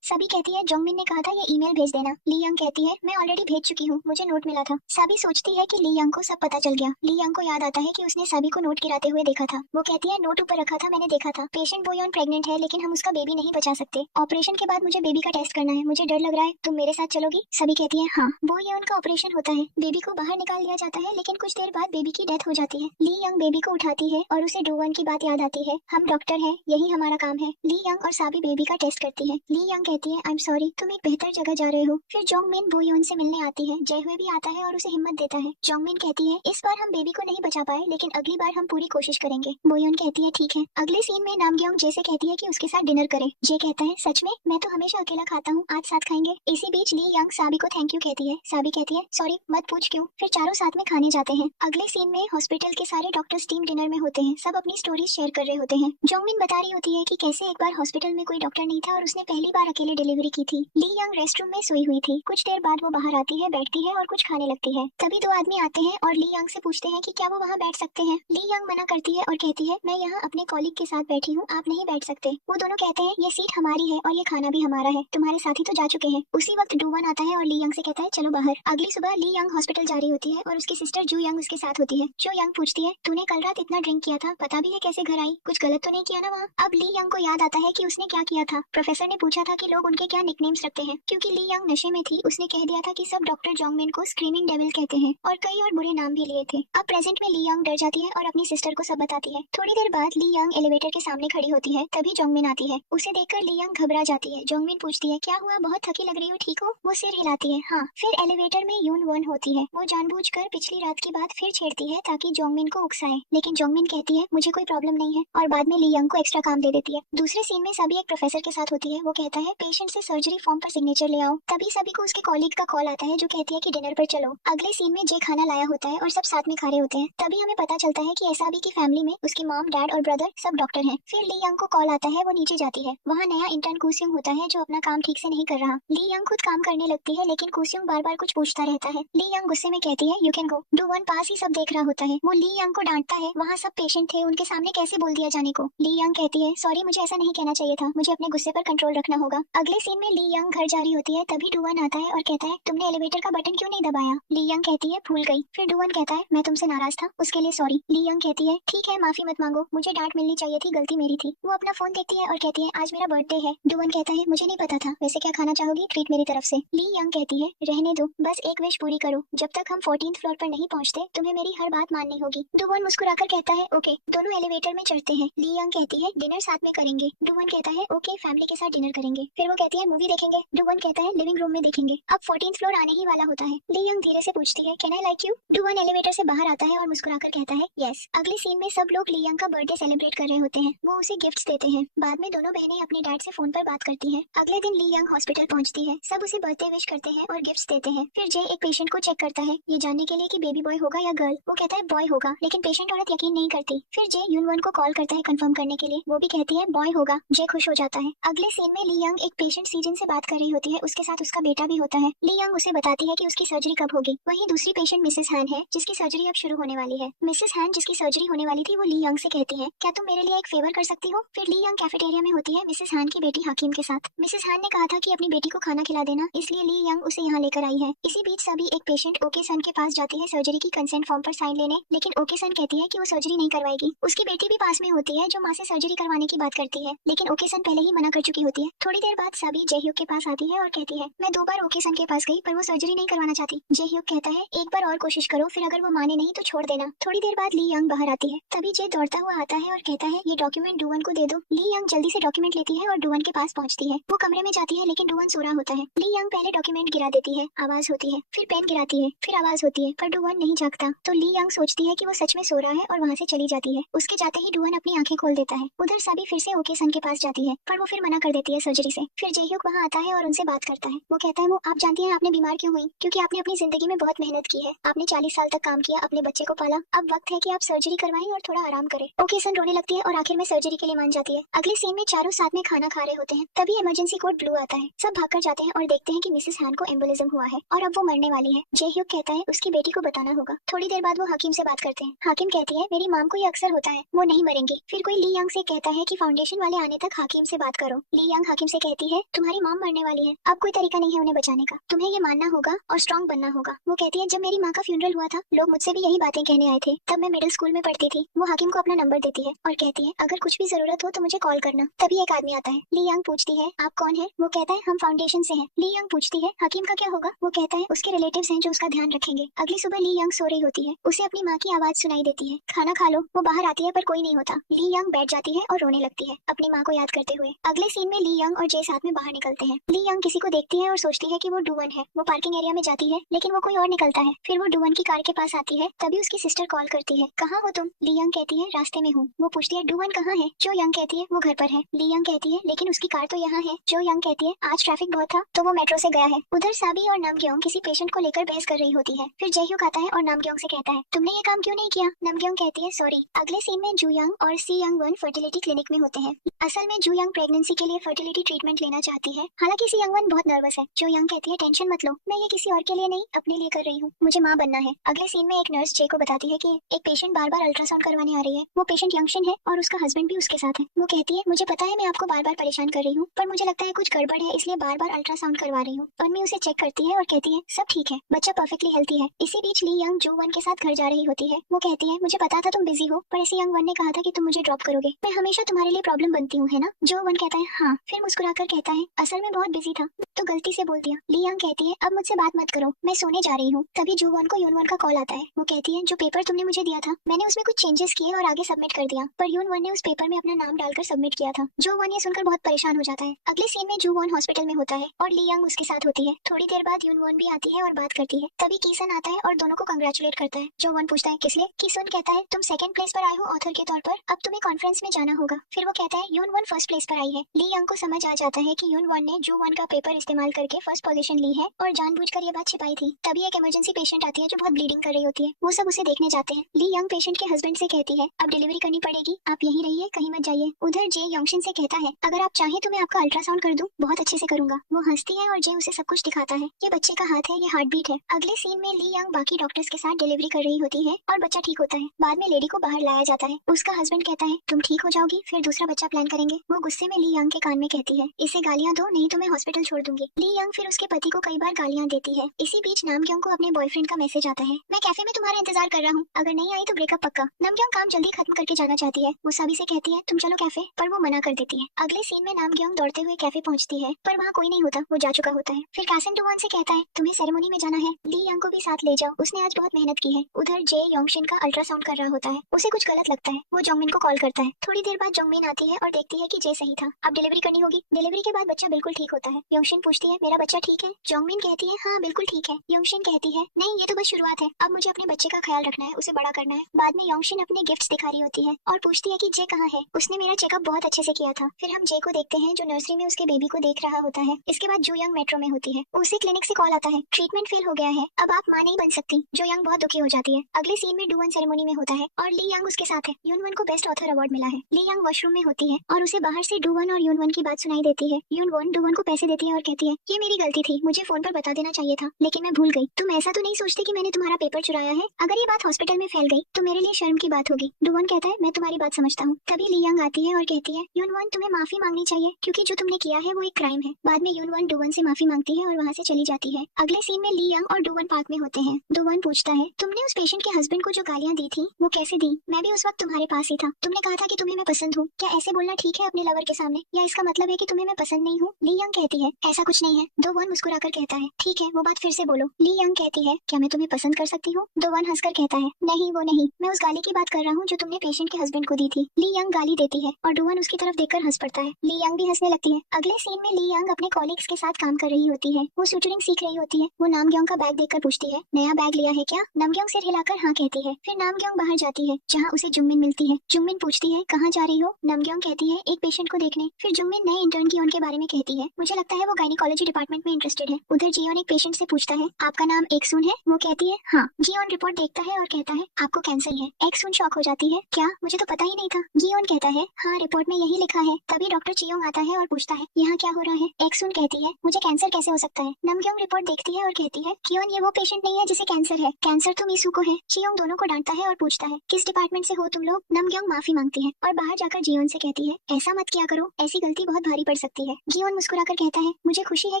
साबी कहती है जोंगमिन ने कहा था ये ईमेल भेज देना। ली यंग कहती है मैं ऑलरेडी भेज चुकी हूँ, मुझे नोट मिला था। साबी सोचती है कि ली यंग को सब पता चल गया। ली यंग को याद आता है कि उसने साबी को नोट गिराते हुए देखा था। वो कहती है नोट ऊपर रखा था, मैंने देखा था। पेशेंट बोयोन प्रेग्नेंट है, लेकिन हम उसका बेबी नहीं बचा सकते। ऑपरेशन के बाद मुझे बेबी का टेस्ट करना है, मुझे डर लग रहा है, तुम मेरे साथ चलोगी? सभी कहती है हाँ। बोयोन का ऑपरेशन होता है, बेबी को बाहर निकाल लिया जाता है, लेकिन कुछ देर बाद बेबी की डेथ हो जाती है। ली यंग बेबी को उठाती है और उसे डूवन की बात याद आती है, हम डॉक्टर हैं, यही हमारा काम है। ली यंग और साबी बेबी का टेस्ट करती है। ली यंग कहती है आई एम सॉरी, तुम एक बेहतर जगह जा रहे हो। फिर जोंगमिन बोयोन से मिलने आती है, जयहुए भी आता है और उसे हिम्मत देता है। जोंगमिन कहती है इस बार हम बेबी को नहीं बचा पाए, लेकिन अगली बार हम पूरी कोशिश करेंगे। बोयोन कहती है ठीक है। अगले सीन में नामग्योंग जे से कहती है कि उसके साथ डिनर करे। जे कहता है सच में? मैं तो हमेशा अकेला खाता हूँ, आज साथ खाएंगे। इसी बीच ली यंग साबी को थैंक यू कहती है। साबी कहती है सॉरी, मत पूछ क्यों। फिर चारों साथ में खाने जाते हैं। अगले सीन में हॉस्पिटल के सारे डॉक्टर्स टीम डिनर में होते हैं, सब अपनी स्टोरीज शेयर कर रहे होते हैं। जोंगमिन बता रही होती है कि कैसे एक बार हॉस्पिटल में कोई डॉक्टर नहीं था और उसने पहली बार अकेले डिलीवरी की थी। ली यंग रेस्टरूम में सोई हुई थी। कुछ देर बाद वो बाहर आती है, बैठती है और कुछ खाने लगती है। तभी दो आदमी आते हैं और ली यंग से पूछते हैं कि क्या वो वहाँ बैठ सकते हैं। ली यंग मना करती है और कहती है मैं यहाँ अपने कॉलीग के साथ बैठी हूँ, आप नहीं बैठ सकते। वो दोनों कहते हैं ये सीट हमारी है और ये खाना भी हमारा है, तुम्हारे साथी तो जा चुके हैं। उसी वक्त डूवन आता है और ली यंग से कहता है चलो बाहर। अगली सुबह ली यंग हॉस्पिटल जा रही होती है और उसकी सिस्टर जू यंग उसके साथ होती है। जो यंग पूछती है तूने कल रात इतना ड्रिंक किया था, पता भी है कैसे घर आई, कुछ गलत तो नहीं किया ना वहाँ? अब ली यंग को याद आता है कि उसने क्या किया था। प्रोफेसर ने पूछा था कि लोग उनके क्या निकनेम्स रखते हैं। क्योंकि ली यंग नशे में थी, उसने कह दिया था कि सब डॉक्टर जोंगमिन को स्क्रीमिंग डेविल कहते हैं और कई और बुरे नाम भी लिए थे। अब प्रेजेंट में ली यंग डर जाती है और अपनी सिस्टर को सब बताती है। थोड़ी देर बाद ली यंग एलिवेटर के सामने खड़ी होती है, तभी जोंगमिन आती है। उसे देखकर ली यंग घबरा जाती है। जोंगमिन पूछती है क्या हुआ, बहुत थकी लग रही हो, ठीक हो? वो सिर हिलाती है हाँ। फिर एलिवेटर में यून वन होती है। वो जानबूझकर पिछली रात की बात फिर छेड़ती है ताकि जोंगमिन को उकसाए, लेकिन जोंगमिन कहती है मुझे कोई प्रॉब्लम नहीं है और बाद में ली यंग को एक्स्ट्रा काम दे देती है। दूसरे सीन में सभी एक प्रोफेसर के साथ होती है। वो कहता है पेशेंट से सर्जरी फॉर्म पर सिग्नेचर ले आओ। तभी सभी को उसके कॉलीग का कॉल आता है जो कहती है कि डिनर पर चलो। अगले सीन में जे खाना लाया होता है और सब साथ में खा रहे होते हैं। तभी हमें पता चलता है कि एसाबी की फैमिली में उसकी मॉम, डैड और ब्रदर सब डॉक्टर हैं। फिर ली यंग को कॉल आता है, वो नीचे जाती है। वहाँ नया इंटर्न कुसियुंग होता है जो अपना काम ठीक से नहीं कर रहा। ली यंग खुद काम करने लगती है, लेकिन कुसियुंग बार बार कुछ पूछता रहता है। ली यंग गुस्से में कहती है यू कैन गो। डूवन पास ही सब देख रहा होता है। वो ली यंग को डांटता है, वहाँ सब पेशेंट थे, उनके सामने कैसे बोल दिया जाने को। ली यंग कहती है सॉरी, मुझे ऐसा नहीं कहना चाहिए था, मुझे अपने गुस्से पर कंट्रोल रखना होगा। अगले सीन में ली यंग घर जा रही होती है, तभी डूवन आता है और कहता है तुमने एलिवेटर का बटन क्यों नहीं दबाया? ली यंग कहती है भूल गई। फिर डूवन कहता है मैं तुमसे नाराज था, उसके लिए सॉरी। ली यंग कहती है ठीक है, माफी मत मांगो, मुझे डांट मिलनी चाहिए थी, गलती मेरी थी। वो अपना फोन देखती है और कहती है आज मेरा बर्थडे है। डूवन कहता है मुझे नहीं पता था, वैसे क्या खाना चाहोगी ट्रीट मेरी तरफ से? ली यंग कहती है रहने दो, बस एक विश पूरी करो, जब तक हम 14th फ्लोर पर नहीं पहुँचते तुम्हें मेरी हर बात माननी होगी। डूवन मुस्कुराकर कहता है ओके। दोनों एलिवेटर में चढ़ते हैं। ली यंग कहती है डिनर साथ में करेंगे। डूवन कहता है ओके, फैमिली के साथ डिनर करेंगे। फिर वो कहती है मूवी देखेंगे। डूवन कहता है लिविंग रूम में देखेंगे। अब 14th फ्लोर आने ही वाला होता है। ली यंग धीरे से पूछती है कैन आई लाइक यू? डूवन एलिवेटर से बाहर आता है और मुस्कुराकर कहता है यस। अगले सीन में सब लोग ली यंग का बर्थडे सेलिब्रेट कर रहे होते हैं। वो उसे गिफ्ट्स देते हैं। बाद में दोनों बहनें अपने डैड से फोन पर बात करती हैं। अगले दिन ली यंग हॉस्पिटल पहुंचती है। सब उसे बर्थडे विश करते हैं और गिफ्ट्स देते हैं। फिर जे एक पेशेंट को चेक करता है ये जानने के लिए कि बेबी बॉय होगा या गर्ल। वो कहता है बॉय होगा, लेकिन पेशेंट औरत यकीन नहीं करती। फिर जे यूनवन को कॉल करता है कंफर्म करने के लिए। वो भी कहती है बॉय होगा। जे खुश हो जाता है। अगले सीन में ली यंग एक पेशेंट सीजन से बात कर रही होती है, उसके साथ उसका बेटा भी होता है। ली यंग उसे बताती है कि उसकी सर्जरी कब होगी। वहीं दूसरी पेशेंट मिसेस हैन है जिसकी सर्जरी अब शुरू होने वाली है। मिसेस हैन जिसकी सर्जरी होने वाली थी वो ली यंग से कहती है क्या तुम मेरे लिए एक फेवर कर सकती हो? फिर ली यंग कैफेटेरिया में होती है मिसेस हैन की बेटी हकीम के साथ। मिसेस हैन ने कहा था कि अपनी बेटी को खाना खिला देना, इसलिए ली यंग उसे यहाँ लेकर आई है। इसी बीच सभी एक पेशेंट ओके सन के पास जाती है सर्जरी की कंसेंट फॉर्म पर साइन लेने, लेकिन ओके सन कहती है कि वो सर्जरी नहीं करवाएगी। उसकी बेटी भी पास में होती है जो माँ से सर्जरी करवाने की बात करती है, लेकिन ओके सन पहले ही मना कर चुकी होती है। थोड़ी देर बाद सभी जेह्यूक के पास आती है और कहती है मैं 2 बार ओके सन के पास गई पर वो सर्जरी नहीं करवाना चाहती। जेह्यूक कहता है एक बार और कोशिश करो, फिर अगर वो माने नहीं तो छोड़ देना। थोड़ी देर बाद ली यंग बाहर आती है। तभी जे दौड़ता हुआ आता है और कहता है ये डॉक्यूमेंट डूवन को दे दो। ली यंग जल्दी से डॉक्यूमेंट लेती है और डूवन के पास पहुंचती है। वो कमरे में जाती है लेकिन डूवन सो रहा होता है। ली यंग पहले डॉक्यूमेंट गिरा देती है, आवाज होती है, फिर पेन गिराती है, फिर आवाज होती है, पर डूवन नहीं जागता। तो ली यंग सोचती है कि वो सच में सो रहा है और वहाँ से चली जाती है। उसके जाते ही डूवन अपनी आंखें खोल देता है। उधर सभी फिर से ओके सन के पास जाती है, पर वो फिर मना कर देती है सर्जरी से। फिर जेह्यूक वहाँ आता है और उनसे बात करता है। वो कहता है वो आप जानती हैं आपने बीमार क्यों हुई? क्योंकि आपने अपनी जिंदगी में बहुत मेहनत की है, आपने 40 साल तक काम किया, अपने बच्चे को पाला, अब वक्त है कि आप सर्जरी करवाएं और थोड़ा आराम करें। ओके सन रोने लगती है और आखिर में सर्जरी के लिए मान जाती है। अगले सीन में चारों साथ में खाना खा रहे होते हैं। तभी इमरजेंसी कोड ब्लू आता है। सब भागकर जाते हैं और देखते हैं कि मिसेस हैन को एम्बोलिज्म हुआ है और अब वो मरने वाली है। जेह्यूक कहता है उसकी बेटी को बताना होगा। थोड़ी देर बाद वो हकीम से बात करते हैं। हाकिम कहती है मेरी माम को ये अक्सर होता है, वो नहीं मरेंगी। फिर कोई ली यंग से कहता है कि फाउंडेशन वाले आने तक हाकिम से बात करो। ली यंग हाकिम से कहती है तुम्हारी मॉम मरने वाली है, अब कोई तरीका नहीं है उन्हें बचाने का, तुम्हें ये मानना होगा और स्ट्रॉन्ग बनना होगा। वो कहती है जब मेरी माँ का फ्यूनरल हुआ था लोग मुझसे भी यही बातें कहने आए थे, तब मैं मिडिल स्कूल में पढ़ती थी। वो हाकिम को अपना नंबर देती है और कहती है अगर कुछ भी जरूरत हो तो मुझे कॉल करना। तभी एक आदमी आता है। ली यंग पूछती है आप कौन है? वो कहता है हम फाउंडेशन से हैं। ली यंग पूछती है हकीम का क्या होगा? वो कहता है उसके रिलेटिव्स हैं जो उसका ध्यान रखेंगे। अगली सुबह ली यंग सो रही होती है, उसे अपनी माँ की आवाज सुनाई देती है खाना खा लो। वो बाहर आती है पर कोई नहीं होता। ली यंग बैठ जाती है और रोने लगती है अपनी माँ को याद करते हुए। अगले सीन में ली यंग और जे साथ में बाहर निकलते हैं। ली यंग किसी को देखती है और सोचती है कि वो डुवन है। वो पार्किंग एरिया में जाती है लेकिन वो कोई और निकलता है। फिर वो डुवन की कार के पास आती है, तभी उसकी सिस्टर कॉल करती है कहाँ हो तुम? ली यंग कहती है रास्ते में हूँ। वो पूछती है डुवन कहाँ है? जो यंग कहती है वो घर पर है। ली यंग कहती है लेकिन उसकी कार तो यहाँ है। जो यंग कहती है आज ट्रैफिक बहुत था तो वो मेट्रो से गया है। उधर साबी और नामग्योंग किसी पेशेंट को लेकर बहस कर रही होती है। फिर जयह्यूक आता है और नामग्योंग से कहता है तुमने ये काम क्यों नहीं किया? नामग्योंग कहती है सॉरी। अगले सीन में जू यंग और सी यंग वन फर्टिलिटी क्लिनिक में होते हैं। असल में जू यंग प्रेगनेंसी के लिए फर्टिलिटी ट्रीटमेंट लेना चाहती है, हालांकि सी यंग वन बहुत नर्वस है। जो यंग कहती है टेंशन मत लो, मैं ये किसी और के लिए नहीं अपने लिए कर रही हूँ, मुझे माँ बनना है। अगले सीन में एक नर्स जे को बताती है कि एक पेशेंट बार बार अल्ट्रासाउंड करवाने आ रही है। वो पेशेंट यंगशन है और उसका हस्बैंड भी उसके साथ है। वो कहती है मुझे पता है मैं आपको बार बार परेशान कर रही हूँ, पर मुझे लगता है कुछ गड़बड़ है इसलिए बार बार अल्ट्रासाउंड करवा रही हूँ। मम्मी उसे चेक करती है और कहती है सब ठीक है, बच्चा परफेक्टली हेल्थी है। इसी बीच ली यंग जो वन के साथ घर जा रही होती है। वो कहती है मुझे पता था तुम बिजी हो, पर इसे यंग वन ने कहा था कि तुम मुझे ड्रॉप करोगे, मैं हमेशा तुम्हारे लिए प्रॉब्लम बनती हूँ है ना? जो वन कहता है हाँ। फिर मुस्कुराकर कहता है असल में बहुत बिजी था तो गलती से बोल दिया। ली यंग कहती है अब मुझसे बात मत करो, मैं सोने जा रही हूँ। तभी जू वन को यून वन का कॉल आता है। वो कहती है जो पेपर तुमने मुझे दिया था मैंने उसमें कुछ चेंजेस किए और आगे सबमिट कर दिया, पर यून वन ने उस पेपर में अपना नाम डालकर सबमिट किया था। जो वन ये सुनकर बहुत परेशान हो जाता है। अगले सीन में जू वन हॉस्पिटल में होता है और ली यंग उसके साथ होती है। थोड़ी देर बाद यून वन भी आती है और बात करती है। तभी कीसन आता है और दोनों को कंग्रेचुलेट करता है। जो वन पूछता है किस लिए? कीसन कहता है तुम सेकंड प्लेस पर आए हो ऑथर के तौर पर, अब तुम्हें कॉन्फ्रेंस में जाना होगा। फिर वो कहता है यून वन फर्स्ट प्लेस पर आई है। ली यंग को समझ आ जाता है कि यून वन ने जू वन का पेपर इस्तेमाल करके फर्स्ट पोजीशन ली है और जानबूझकर ये बात छिपाई थी। तभी एक इमरजेंसी पेशेंट आती है जो बहुत ब्लीडिंग कर रही होती है। वो सब उसे देखने जाते हैं। ली यंग पेशेंट के हस्बैंड से कहती है अब डिलीवरी करनी पड़ेगी, आप यहीं रहिए कहीं मत जाइए। उधर जे योंगशिन से कहता है अगर आप चाहें तो मैं आपका अल्ट्रासाउंड कर दूं, बहुत अच्छे से करूंगा। वो हंसती है और जे उसे सब कुछ दिखाता है। ये बच्चे का हाथ है, ये हार्ट बीट है। अगले सीन में ली यंग बाकी डॉक्टर्स के साथ डिलीवरी कर रही होती है और बच्चा ठीक होता है। बाद में लेडी को बाहर लाया जाता है। उसका हस्बैंड कहता है तुम ठीक हो जाओगी फिर दूसरा बच्चा प्लान करेंगे। वो गुस्से में ली यंग के कान में कहती है इसे गालियां दो नहीं तो मैं हॉस्पिटल छोड़ दूंगी। ली यंग फिर उसके पति को कई बार गालियां देती है। इसी बीच नामग्योंग को अपने बॉयफ्रेंड का मैसेज आता है मैं कैफे में तुम्हारा इंतजार कर रहा हूँ, अगर नहीं आई तो ब्रेकअप पक्का। नामग्योंग काम जल्दी खत्म करके जाना चाहती है। वो सभी से कहती है तुम चलो कैफे, पर वो मना कर देती है। अगले सीन में नामग्योंग दौड़ते हुए कैफे पहुंचती है पर वहाँ कोई नहीं होता, वो जा चुका होता है। फिर कासन डुवॉन से कहता है तुम्हें सेरेमनी में जाना है, ली यंग को भी साथ ले जाओ, उसने आज बहुत मेहनत की है। उधर जे योंगशिन का अल्ट्रासाउंड कर रहा होता है, उसे कुछ गलत लगता है। वो जोंगमिन को कॉल करता है। थोड़ी देर बाद जोंगमिन आती है और देखती है कि जे सही था। अब डिलीवरी करनी होगी। डिलीवरी के बाद बच्चा बिल्कुल ठीक होता है। योंगशिन पूछती है मेरा बच्चा ठीक है? जोंगमिन कहती है हाँ बिल्कुल ठीक है। योंगशिन कहती है नहीं ये तो बस शुरुआत है, अब मुझे अपने बच्चे का ख्याल रखना है, उसे बड़ा करना है। बाद में योंगशिन अपने गिफ्ट्स दिखा रही होती है और पूछती है कि जे कहाँ है? उसने मेरा चेकअप बहुत अच्छे से किया था। फिर हम जे को देखते हैं जो नर्सरी में उसके बेबी को देख रहा होता है। इसके बाद जू यंग मेट्रो में होती है। उसे क्लिनिक से कॉल आता है ट्रीटमेंट फेल हो गया है, अब आप माँ नहीं बन सकती। जो यंग बहुत दुखी हो जाती है। अगले सीन में डुवन सेरेमनी में होता है और ली यंग उसके साथ है। यूनवन को बेस्ट ऑथर अवार्ड मिला है। ली यंग वॉशरूम में होती है और उसे बाहर से डुवन और यूनवन की बात सुनाई देती है। यूनवन डुवन को पैसे देती है और कहती है ये मेरी गलती थी, मुझे फोन पर बता देना चाहिए था लेकिन मैं भूल गई। तुम ऐसा तो नहीं सोचती कि मैंने तुम्हारा पेपर चुराया है? अगर ये बात हॉस्पिटल में फैल गई तो मेरे लिए शर्म की बात होगी। डुवन कहता है मैं तुम्हारी बात समझता हूँ। तभी ली यंग आती है और कहती है यूनवन तुम्हें माफी मांगनी चाहिए क्योंकि जो तुमने किया है वो एक क्राइम है। बाद में यूनवन डुवन से माफी मांगती है और वहाँ से चली जाती है। अगले सीन में ली यंग और डुवन पार्क में होते हैं। डुवन पूछता है तुमने उस पेशेंट के हस्बैंड को जो गालियाँ दी थी वो कैसे दी? मैं भी उस वक्त तुम्हारे पास ही था, तुमने कहा था कि तुम्हें मैं पसंद हूँ, क्या ऐसे बोलना ठीक है अपने लवर के सामने, या इसका मतलब है कि तुम्हें मैं पसंद नहीं हूँ? ली यंग कहती है ऐसा कुछ नहीं है। डुवन मुस्कुराकर कहता है ठीक है वो बात फिर से बोलो। ली यंग कहती है क्या मैं तुम्हें पसंद कर सकती हूँ? डुवन हंसकर कहता है नहीं वो नहीं, मैं उस गाली की बात कर रहा हूँ जो तुमने पेशेंट के हस्बैंड को दी थी। ली यंग गाली देती है और डुवन उसकी तरफ देखकर हंस पड़ता है। ली यंग भी हंसने लगती है। अगले सीन में ली यंग अपने कॉलीग्स के साथ काम कर रही होती है। वो सूटरिंग सीख रही होती है। वो नामग्योंग का बैग देखकर पूछती है नया बैग लिया है क्या? नामग्योंग सिर हिलाकर हाँ कहती है। फिर नामग्योंग बाहर जाती है जहाँ उसे जुम्मिन मिलती है। जुम्मिन पूछती है कहाँ जा रही हो? नामग्योंग कहती है एक पेशेंट को देखने। फिर जुम्मिन नए इंटर्न की उनके बारे में कहती है, मुझे लगता है वो गायनिकोलॉजी डिपार्टमेंट में इंटरेस्टेड है। उधर जियोन एक पेशेंट से पूछता है आपका नाम एक्सुन है? वो कहती है हाँ। जियोन रिपोर्ट देखता है और कहता है आपको कैंसर है। एक्सुन शॉक हो जाती है क्या? मुझे तो पता ही नहीं था। जियोन कहता है हाँ रिपोर्ट में यही लिखा है। तभी डॉक्टर चियोंग आता है और पूछता है यहाँ क्या हो रहा है? एक्सुन कहती है मुझे कैंसर कैसे हो सकता है? नामग्योंग रिपोर्ट देखती है और कहती है कियोन ये वो पेशेंट नहीं है जिसे कैंसर है, कैंसर तो मीसू को है। चियोंग दोनों को डांटता है और पूछता है किस डिपार्टमेंट से हो तुम लोग? नमग्योंग माफी मांगती है और बाहर जाकर जियोन से कहती है ऐसा मत किया करो, ऐसी गलती बहुत भारी पड़ सकती है। जियोन मुस्कुराकर कहता है मुझे खुशी है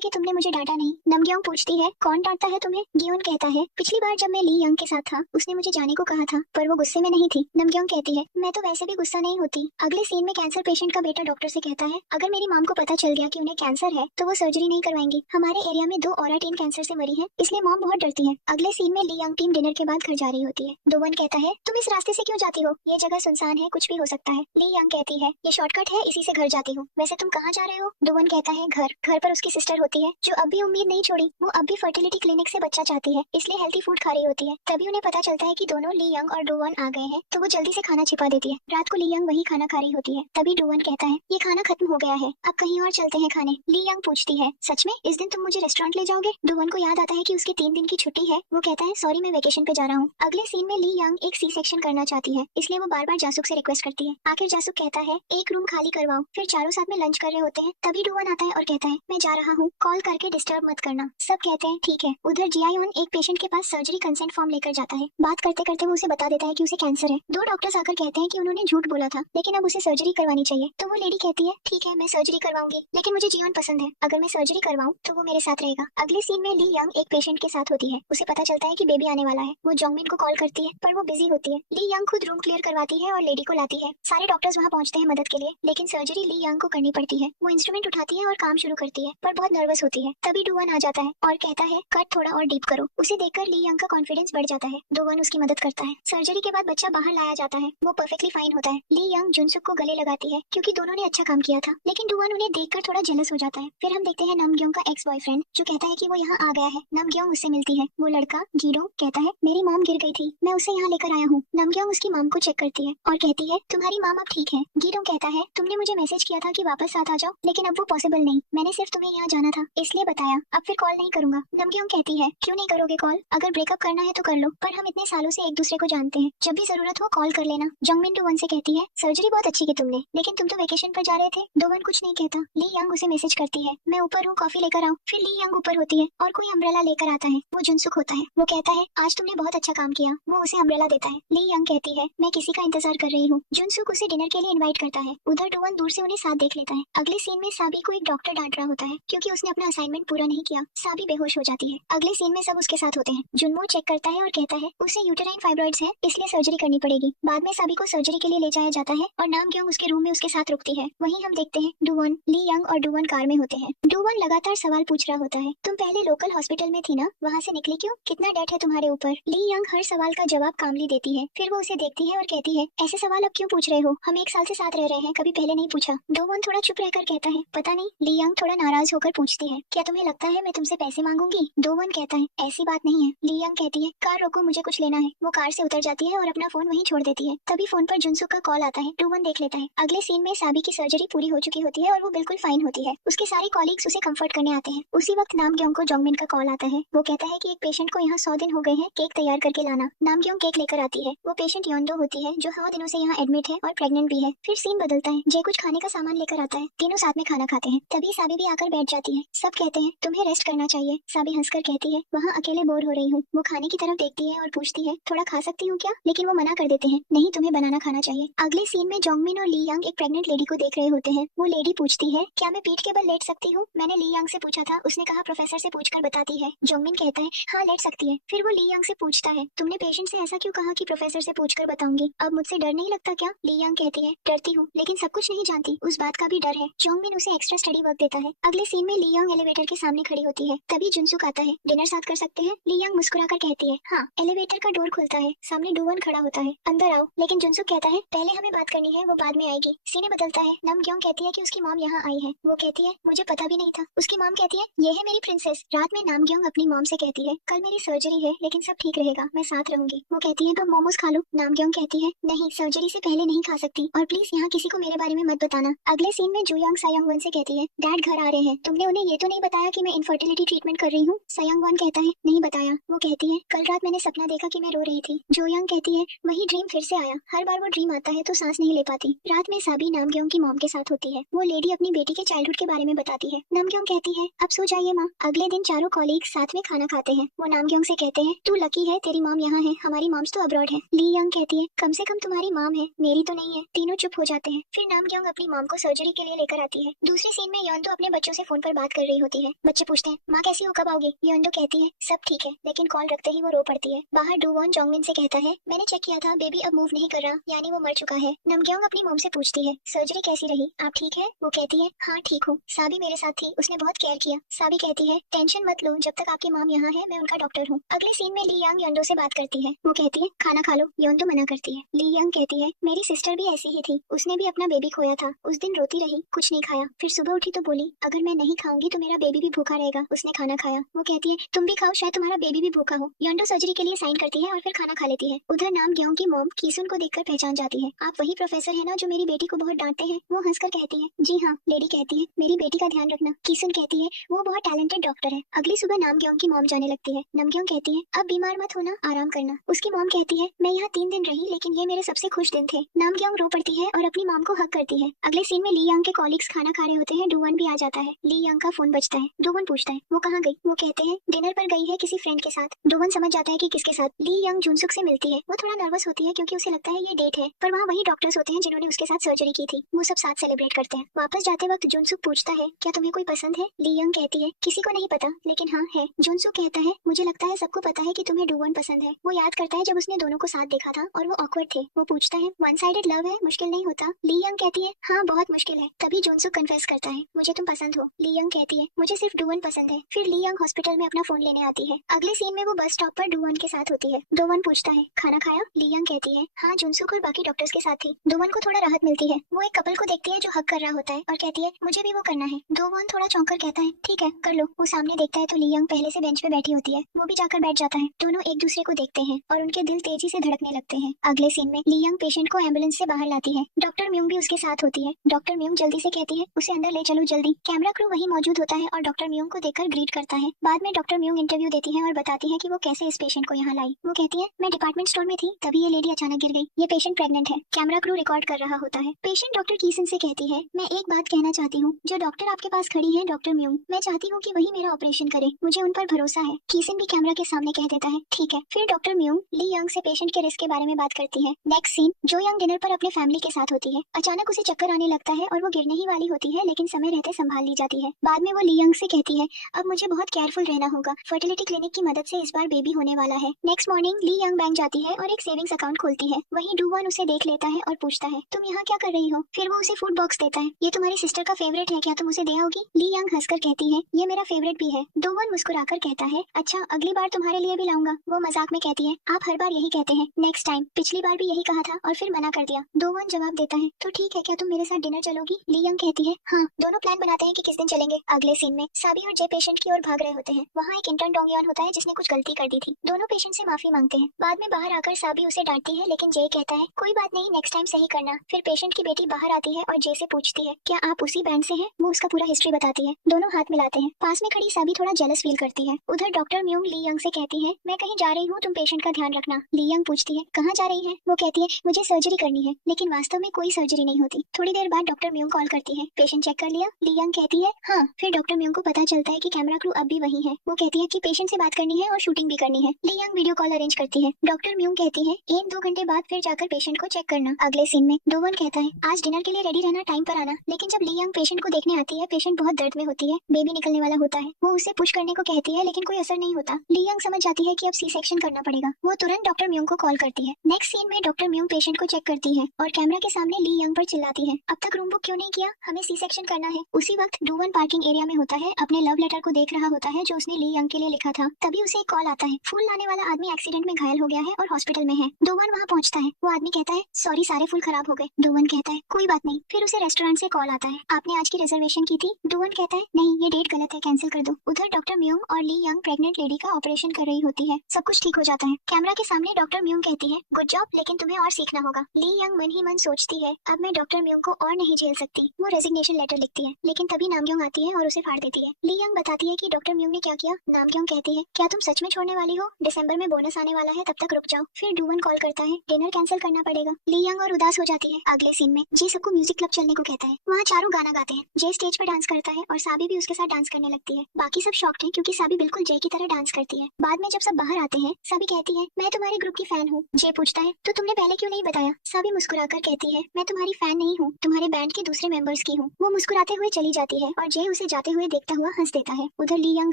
कि तुमने मुझे डांटा नहीं। नमग्योंग पूछती है कौन डांटता है तुम्हें? जियोन कहता है पिछली बार जब मैं ली यंग के साथ था उसने मुझे जाने को कहा था पर वो गुस्से में नहीं थी। नमग्योंग कहती है मैं तो वैसे भी गुस्सा नहीं होती। अगले सीन में कैंसर पेशेंट का बेटा डॉक्टर से कहता है अगर मेरी मॉम को पता चल गया कि उन्हें कैंसर है तो वो सर्जरी नहीं करवाएंगी। हमारे एरिया में 2 औरत टीम कैंसर से मरी है, इसलिए मॉम बहुत डरती है। अगले सीन में ली यंग टीम डिनर के बाद घर जा रही होती है। डोवन कहता है तुम इस रास्ते से क्यों जाती हो? ये जगह सुनसान है, कुछ भी हो सकता है। ली यंग कहती है ये शॉर्टकट है, इसी से घर जाती हूँ। वैसे तुम कहाँ जा रहे हो? डोवन कहता है घर पर उसकी सिस्टर होती है जो अब भी उम्मीद नहीं छोड़ी। वो अब भी फर्टिलिटी क्लिनिक से बच्चा चाहती है, इसलिए हेल्थी फूड खा रही होती है। तभी उन्हें पता चलता है कि दोनों ली यंग और डोवन आ गए हैं, तो वो जल्दी से खाना छिपा देती है। रात को ली यंग वही खाना खा रही होती है। तभी डोवन कहता है ये खाना खत्म हो गया है, अब कहीं और चलते हैं खाने। ली यंग पूछती है सच में इस दिन तुम मुझे रेस्टोरेंट ले जाओगे? डोवन को याद आता है कि उसके 3 दिन की छुट्टी है। वो कहता है सॉरी मैं वेकेशन पे जा रहा हूँ। अगले सीन में ली यंग एक सी सेक्शन करना चाहती है, इसलिए वो बार बार जासुक से रिक्वेस्ट करती है। आखिर जासुक कहता है एक रूम खाली करवाओ। फिर चारों साथ में लंच कर रहे होते हैं। तभी डोवन आता है और कहता है मैं जा रहा हूँ, कॉल करके डिस्टर्ब मत करना। सब कहते हैं ठीक है। उधर जियायोन एक पेशेंट के पास सर्जरी कंसेंट फॉर्म लेकर जाता है। बात करते करते वो उसे बता देता है कि उसे कैंसर है। 2 डॉक्टर्स आकर कहते हैं कि उन्होंने झूठ बोला था, लेकिन अब उसे सर्जरी करवानी चाहिए। तो वो लेडी कहती है ठीक है मैं सर्जरी करवाऊंगी, लेकिन मुझे जियोन पसंद है, अगर मैं सर्जरी करवाऊं तो वो मेरे साथ रहेगा। अगले सीन में ली यंग एक पेशेंट के साथ होती है। उसे पता चलता है कि बेबी आने वाला है। वो जोंगमिन को कॉल करती है पर वो बिजी होती है। ली यंग खुद रूम क्लियर करवाती है और लेडी को लाती है। सारे डॉक्टर्स वहाँ पहुँचते हैं मदद के लिए, लेकिन सर्जरी ली यंग को करनी पड़ती है। वो इंस्ट्रूमेंट उठाती है और काम शुरू करती है, पर बहुत नर्वस होती है। तभी डोवन आ जाता है और कहता है कट थोड़ा और डीप करो। उसे देखकर ली यंग का कॉन्फिडेंस बढ़ जाता है। डोवन उसकी मदद करता है। सर्जरी के बाद बच्चा बाहर लाया जाता है। वो परफेक्टली फाइन होता है। ली यंग जुनसुक को गले लगाती है क्योंकि दोनों ने अच्छा काम किया था, लेकिन डोवन उन्हें देखकर थोड़ा जेलस हो जाता है। फिर हम देखते हैं नमग्योंग का एक्स बॉयफ्रेंड जो कहता है कि वो यहाँ आ गया है। नमग्योंग उससे मिलती है। वो लड़का जीरो कहता है मेरी मॉम गिर गई थी, मैं उसे यहाँ लेकर आया हूँ। नमग्योंग उसकी मॉम को चेक करती है और कहती है तुम्हारी मॉम अब ठीक है। गिरोंग कहता है तुमने मुझे मैसेज किया था कि वापस साथ आ जाओ, लेकिन अब वो पॉसिबल नहीं। मैंने सिर्फ तुम्हें यहाँ जाना था इसलिए बताया, अब फिर कॉल नहीं करूंगा। नमग्योंग कहती है क्यों नहीं करोगे कॉल? अगर ब्रेकअप करना है तो कर लो, पर हम इतने सालों से एक दूसरे को जानते हैं, जब भी जरूरत हो कॉल कर लेना। जोंगमिन डोवन से कहती है सर्जरी बहुत अच्छी की तुमने, लेकिन तुम तो वेकेशन पर जा रहे थे। डोवन कुछ नहीं कहता। ली यंग उसे मैसेज करती है मैं ऊपर हूँ, कॉफी लेकर आओ। फिर ली यंग ऊपर होती है और कोई अम्ब्रेला लेकर आता है। वो जुनसुक होता है। वो कहता है आज तुमने बहुत अच्छा काम किया। वो उसे अम्ब्रेला देता है। ली यंग कहती है मैं किसी का इंतजार कर रही हूँ। जुनसुक उसे डिनर के लिए इन्वाइट करता है। उधर डोवन दूर से उन्हें साथ देख लेता है। अगले सीन में साबी को एक डॉक्टर डांट रहा होता है क्योंकि उसने अपना असाइनमेंट पूरा नहीं किया। साबी बेहोश हो जाती है। अगले सीन में सब उसके साथ होते हैं। जुनमो चेक करता है और कहता है उसे यूटेराइन फाइब्रॉइड्स है, इसलिए सर्जरी करनी पड़ेगी। बाद में साबी को सर्जरी के लिए ले जाया जाता है और नामग्योंग उसके रूम में उसके साथ रुकती है। वहीं हम देखते हैं डोवन, ली यंग और डोवन कार में होते हैं। डोवन लगातार सवाल पूछ रहा होता है तुम पहले लोकल हॉस्पिटल में थी ना, वहाँ से निकली क्यों? कितना डेट है तुम्हारे ऊपर? ली यंग हर सवाल का जवाब कामली देती है। फिर वो उसे देखती है और कहती है ऐसे सवाल अब क्यों पूछ रहे हो? हम 1 साल से साथ रह रहे हैं, कभी पहले नहीं पूछा। डोवन थोड़ा चुप रहकर कहता है पता नहीं। ली यंग थोड़ा नाराज होकर पूछती है क्या तुम्हें लगता है मैं तुमसे पैसे मांगूंगी? डोवन कहता है ऐसी बात नहीं है। ली यंग कहती है कार रोको, मुझे कुछ लेना है। वो कार से उतर जाती है और अपना फोन वहीं छोड़ देती है। तभी फोन पर जुनसुक का कॉल आता है। डोवन देख लेता है। अगले सीन में साबी की सर्जरी पूरी हो चुकी होती है और वो बिल्कुल फाइन होती है। उसके सारे कॉलीग्स उसे कंफर्ट करने आते हैं। उसी वक्त नामग्योंग को जोंगमिन का कॉल आता है। वो कहता है कि एक पेशेंट को यहाँ 100 दिन हो गए हैं, केक तैयार करके लाना। नामग्योंग केक लेकर आती है। वो पेशेंट योंदो होती है जो 100 दिनों से यहाँ एडमिट है और प्रेग्नेंट भी है। फिर सीन बदलता है। जे कुछ खाने का सामान लेकर आता है। तीनों साथ में खाना खाते हैं। तभी साबी भी आकर बैठ जाती है। सब कहते हैं तुम्हें रेस्ट करना चाहिए। साबी हंसकर कहती है वहाँ अकेले बोर हो रही हूँ। वो खाने की तरफ देखती है और पूछती है थोड़ा खा सकती हूँ क्या? लेकिन वो मना कर देते हैं नहीं, तुम्हें बनाना खाना चाहिए। अगले सीन में जोंगमिन और ली यंग एक प्रेग्नेंट लेडी को देख रहे होते हैं। वो लेडी पूछती है क्या मैं पीठ के बल लेट सकती हूँ? मैंने ली यंग से पूछा था, उसने कहा प्रोफेसर से पूछकर बताती है। जोंगमिन कहता है हाँ लेट सकती है। फिर वो ली यंग से पूछता है तुमने पेशेंट से ऐसा क्यों कहा कि प्रोफेसर से पूछकर बताऊंगी? अब मुझसे डर नहीं लगता क्या? ली यंग कहती है डरती हूँ, लेकिन सब कुछ नहीं जानती, उस बात का भी डर है। जोंगमिन उसे एक्स्ट्रा स्टडी वर्क देता है। अगले सीन में ली यंग एलिवेटर के सामने खड़ी होती है। तभी जुनसुक आता है। डिनर साथ कर सकते हैं? ली यंग मुस्कुराकर कहती है हाँ। एलिवेटर का डोर खुलता है। सामने डोवन खड़ा होता है। अंदर आओ। लेकिन जुनसुक कहता है पहले हमें बात करनी है, वो बाद में आएगी। सीने बदलता है। नमग्योंग कहती है कि उसकी मॉम यहाँ आई है। वो कहती है मुझे पता भी नहीं था। उसकी मॉम कहती है ये है मेरी प्रिंसेस। रात में नामग्योंग अपनी मॉम से कहती है कल मेरी सर्जरी है, लेकिन सब ठीक रहेगा, मैं साथ रहूंगी। वो कहती है तुम मोमोज खा लो। नामग्योंग कहती है नहीं, सर्जरी से पहले नहीं खा सकती, और प्लीज यहाँ किसी को मेरे बारे में मत बताना। अगले सीन में जुयांग सायांगवन से कहती है डैड घर आ रहे हैं, तुमने उन्हें ये तो नहीं बताया कि मैं इनफर्टिलिटी ट्रीटमेंट कर रही हूँ? सायांगवन कहता है नहीं बताया। वो कहती है कल रात मैंने सपना देखा कि मैं रो रही थी। जोयांग कहती है वही ड्रीम फिर से आया, हर बार वो ड्रीम आता है तो सांस नहीं ले पाती। रात में साबी नामग्योंग की मॉम के साथ होती है। वो लेडी अपनी बेटी के चाइल्डहुड के बारे में बताती है। नामग्योंग कहती है अब सो जाइए माँ। अगले दिन चारों कॉलीग साथ में खाना खाते हैं। वो नामग्योंग से कहते हैं तू लकी है, तेरी मॉम यहाँ है, हमारी मॉम्स तो अब्रॉड है। ली यंग कहती है कम से कम तुम्हारी मॉम है, मेरी तो नहीं है। तीनों चुप हो जाते हैं। फिर नामग्योंग अपनी मॉम को सर्जरी के लिए लेकर आती है। दूसरे सीन में योंदो अपने बच्चों से फोन पर बात कर रही होती है। बच्चे पूछते हैं माँ कैसी हो, कब आओगे? योंदो कहती है सब ठीक है, लेकिन कॉल रखते ही वो रो पड़ती है। बाहर डूवॉन जोंगमिन से कहता है मैंने चेक किया था, बेबी अब मूव नहीं कर रहा, यानी वो मर चुका है। नामग्योंग अपनी मॉम से पूछती है सर्जरी कैसी रही, आप ठीक है? वो कहती है हाँ ठीक हूँ, साबी मेरे साथ थी, उसने बहुत केयर किया। साबी कहती है टेंशन मत लो, जब तक आपकी मॉम यहाँ है मैं उनका डॉक्टर हूँ। अगले सीन में ली यांग योंदो से बात करती है। वो कहती है खाना खा लो। योंदो मना करती है। ली यांग कहती है मेरी सिस्टर भी ऐसी ही थी, उसने भी अपना बेबी खोया था, उस दिन रोती रही, कुछ नहीं खाया, फिर सुबह उठी तो बोली अगर मैं नहीं खाऊंगी तो मेरा बेबी भी भूखा रहेगा, उसने खाना खाया। वो कहती है तुम भी खाओ, शायद तुम्हारा बेबी भी भूखा हो। योंदो सर्जरी के लिए साइन करती है और फिर खाना खा लेती है। उधर नामग्योंग की मॉम कीसुन को देखकर पहचान जाती है। आप वही प्रोफेसर है ना जो मेरी बेटी को बहुत डांटते हैं? वो हंसकर कहती है जी हाँ। लेडी कहती है मेरी बेटी का ध्यान रखना। कीसुन कहती है वो बहुत टैलेंटेड डॉक्टर है। अगली सुबह नामग्योंग की मॉम जाने लगती है। नामग्योंग कहती है अब बीमार मत होना, आराम करना। उसकी मॉम कहती है मैं यहाँ 3 दिन रही, लेकिन ये मेरे सबसे खुश दिन थे। नामग्योंग रो पड़ती है और अपनी मॉम को हक करती है। अगले सीन में ली यांग के कॉलीग्स खाना खा रहे होते हैं। डूवन भी आ जाता है। ली यांग का फोन बजता है। डूवन पूछता है वो कहाँ गई? वो कहते हैं डिनर पर गई है किसी फ्रेंड के साथ। डूवन समझ जाता है कि किसके साथ। ली यांग जुनसुक से मिलती है। वो थोड़ा नर्वस होती है क्योंकि उसे लगता है ये डेट है, पर वहाँ वही डॉक्टर्स होते हैं जिन्होंने उसके साथ सर्जरी की थी। वो सब साथ सेलिब्रेट करते हैं। वापस जाते वक्त जुनसुक पूछता है क्या तुम्हें कोई पसंद है? ली यांग कहती है किसी को नहीं पता, लेकिन हाँ है। जुनसुक कहता है मुझे लगता है सबको पता है कि तुम्हें डूवन पसंद है। वो याद करता है जब उसने दोनों को साथ देखा था और वो ऑकवर्ड थे। वो पूछता है वन साइडेड लव है, मुश्किल नहीं होता? ली यांग कहती है हाँ बहुत मुश्किल है। तभी जुनसुक कन्फेस करता है मुझे तुम पसंद हो। ली यांग कहती है मुझे सिर्फ डूवन पसंद है। फिर ली यांग हॉस्पिटल में अपना फोन लेने आती है। अगले सीन में वो बस स्टॉप पर डूवन के साथ होती है। डूवन पूछता है खाना खाया? ली यांग कहती है हाँ, जुनसुक और बाकी डॉक्टर्स के साथ थी। डूवन को थोड़ा राहत मिलती है। वो एक कपल को देखती है जो हक कर रहा होता है और कहती है मुझे भी वो करना है। डूवन थोड़ा चौंक कर कहता है ठीक है कर लो। वो सामने देखता है तो ली यांग पहले से बेंच पे बैठी होती है। वो भी जाकर बैठ जाता है। दोनों एक दूसरे को देखते हैं और उनके दिल तेजी से धड़कने लगते हैं। अगले सीन में ली यांग पेशेंट को एम्बुलेंस से बाहर लाती है। डॉक्टर म्यूंग भी उसके साथ होती है। डॉक्टर म्यूंग जल्दी से कहती है उसे अंदर ले चलो जल्दी। कैमरा क्रू वहीं मौजूद होता है और डॉक्टर म्यूंग को देखकर ग्रीट करता है। बाद में डॉक्टर म्यूंग इंटरव्यू देती है और बताती है कि वो कैसे इस पेशेंट को यहाँ लाई। वो कहती है मैं डिपार्टमेंट स्टोर में थी, तभी ये लेडी अचानक गिर गई। ये पेशेंट प्रेग्नेंट है। कैमरा क्रू रिकॉर्ड कर रहा होता है। पेशेंट डॉक्टर कीसन से कहती है मैं एक बात कहना चाहती हूँ, जो डॉक्टर आपके पास खड़ी है डॉक्टर म्यूंग, मैं चाहती हूँ कि वही मेरा ऑपरेशन करे, मुझे उन पर भरोसा है। कीसन भी कैमरा के सामने कह देता है ठीक है। फिर डॉक्टर म्यूंग ली यांग से पेशेंट के रिस्क के बारे में बात करती है। नेक्स्ट सीन जो यांग डिनर पर अपने फैमिली के साथ होती है। अचानक उसे चक्कर आने लगता है और वो गिरने ही वाली होती है, लेकिन समय रहते संभाल ली जाती है। बाद में वो ली यांग से कहती है अब मुझे बहुत केयरफुल रहना होगा, फर्टिलिटी क्लिनिक की मदद से इस बार बेबी होने वाला है। नेक्स्ट मॉर्निंग ली यांग बैंक जाती है और एक सेविंग्स अकाउंट खोलती है। वहीं डूवन उसे देख लेता है और पूछता है तुम यहाँ क्या कर रही हो? फिर वो उसे फूड बॉक्स देता है। ये तुम्हारी सिस्टर का फेवरेट है, क्या तुम उसे दे आओगी? ली यांग हंसकर कहती है ये मेरा फेवरेट भी है। डूवन मुस्कुराकर कहता है अच्छा अगली बार तुम्हारे लिए भी लाऊंगा। वो मजाक में कहती है आप हर बार यही कहते हैं, नेक्स्ट टाइम। पिछली बार भी यही कहा था और फिर मना कर दिया। डूवन जवाब देता है तो ठीक है, क्या तुम मेरे साथ डिनर चलोगी? ली यांग कहती है हाँ। दोनों प्लान बनाते हैं कि किस दिन चलेंगे। अगले सीन में साबी और जे पेशेंट की ओर भाग रहे होते हैं। वहाँ एक इंटर्न डोंगयॉन होता है जिसने कुछ गलती कर दी थी। दोनों पेशेंट से माफी मांगते हैं। बाद में बाहर आकर साबी उसे डांटती है, लेकिन जे कहता है कोई बात नहीं, नेक्स्ट टाइम सही करना। फिर पेशेंट की बेटी बाहर आती है और जे से पूछती है क्या आप उसी बैंड से हैं? वो उसका पूरा हिस्ट्री बताती है। दोनों हाथ मिलाते हैं। पास में खड़ी साबी थोड़ा जेलस फील करती है। उधर डॉक्टर म्यूंग ली यांग से कहती है मैं कहीं जा रही हूँ, तुम पेशेंट का ध्यान रखना। ली यांग पूछती है कहाँ जा रही है? वो कहती है मुझे सर्जरी करनी है, लेकिन वास्तव में कोई सर्जरी नहीं होती। थोड़ी देर बाद डॉक्टर म्यूंग कॉल करती है पेशेंट चेक कर लिया? ली यांग कहती है हाँ। फिर डॉक्टर म्यूंग को पता चलता है कि कैमरा क्रू अब भी वही है। वो कहती है कि पेशेंट से बात करनी है और शूटिंग भी करनी है। ली यांग वीडियो कॉल अरेंज करती है। डॉक्टर म्यूंग कहती है 1-2 घंटे बाद फिर जाकर पेशेंट को चेक करना। अगले सीन में डोवन कहता है आज डिनर के लिए रेडी रहना, टाइम पर आना। लेकिन जब ली यांग पेशेंट को देखने आती है, पेशेंट बहुत दर्द में होती है, बेबी निकलने वाला होता है। वो उसे पुश करने को कहती है, लेकिन कोई असर नहीं होता। ली यांग समझ जाती है कि अब सी सेक्शन करना पड़ेगा। वो तुरंत डॉक्टर म्यूंग को कॉल करती है। नेक्स्ट सीन में डॉक्टर म्यूंग पेशेंट को चेक करती है और कैमरा के सामने ली यांग पर चिल्लाती है अब तक रूम बुक क्यों नहीं किया, हमें सी सेक्शन करना है। उसी वक्त डूवन पार्किंग एरिया में होता है, अपने लव लेटर को देख रहा होता है जो उसने ली यांग के लिए लिखा था। तभी उसे एक कॉल आता है, फूल लाने वाला आदमी एक्सीडेंट में घायल हो गया है और हॉस्पिटल में है। डूवन वहाँ पहुँचता है। वो आदमी कहता है सॉरी, सारे फूल खराब हो गए। डूवन कहता है कोई बात नहीं। फिर उसे रेस्टोरेंट से कॉल आता है, आपने आज की रिजर्वेशन की थी? डूवन कहता है नहीं, ये डेट गलत है, कैंसिल कर दो। उधर डॉक्टर म्यूंग और ली यांग प्रेग्नेंट लेडी का ऑपरेशन कर रही होती है। सब कुछ ठीक हो जाता है। कैमरा के सामने डॉक्टर म्यूंग कहती है गुड जॉब, लेकिन तुम्हें और सीखना होगा। ली यांग मन ही मन सोचती है अब मैं डॉक्टर म्यूंग को और नहीं झेल सकती। वो रेजिग्नेशन लेटर लिखती है, लेकिन तभी नामग्योंग आती है और उसे फाड़ देती है। ली यांग बताती है कि डॉक्टर म्यूंग ने क्या किया। नामग्योंग कहती है क्या तुम सच में छोड़ने वाली हो? दिसंबर में बोनस आने वाला है, तब तक रुक जाओ। फिर डूवन कॉल करता है डिनर कैंसिल करना पड़ेगा। ली यांग और उदास हो जाती है। अगले सीन में जे सबको म्यूजिक क्लब चलने को कहता है। वहाँ चारों गाना गाते हैं। जे स्टेज पर डांस करता है और साबी भी उसके साथ डांस करने लगती है। बाकी सब शॉक्ड हैं क्योंकि साबी बिल्कुल जे की तरह डांस करती है। बाद में जब सब बाहर आते हैं, साबी कहती है मैं तुम्हारे ग्रुप की फैन हूँ। जे पूछता है तो तुमने पहले क्यों नहीं बताया? साबी मुस्कुराकर कहती है, मैं तुम्हारी फैन नहीं हूँ, तुम्हारे बैंड के दूसरे मेंबर्स की हूँ। वो मुस्कुराते हुए चली जाती है और जे उसे जाते हुए देखता हुआ हंस देता है। उधर ली यंग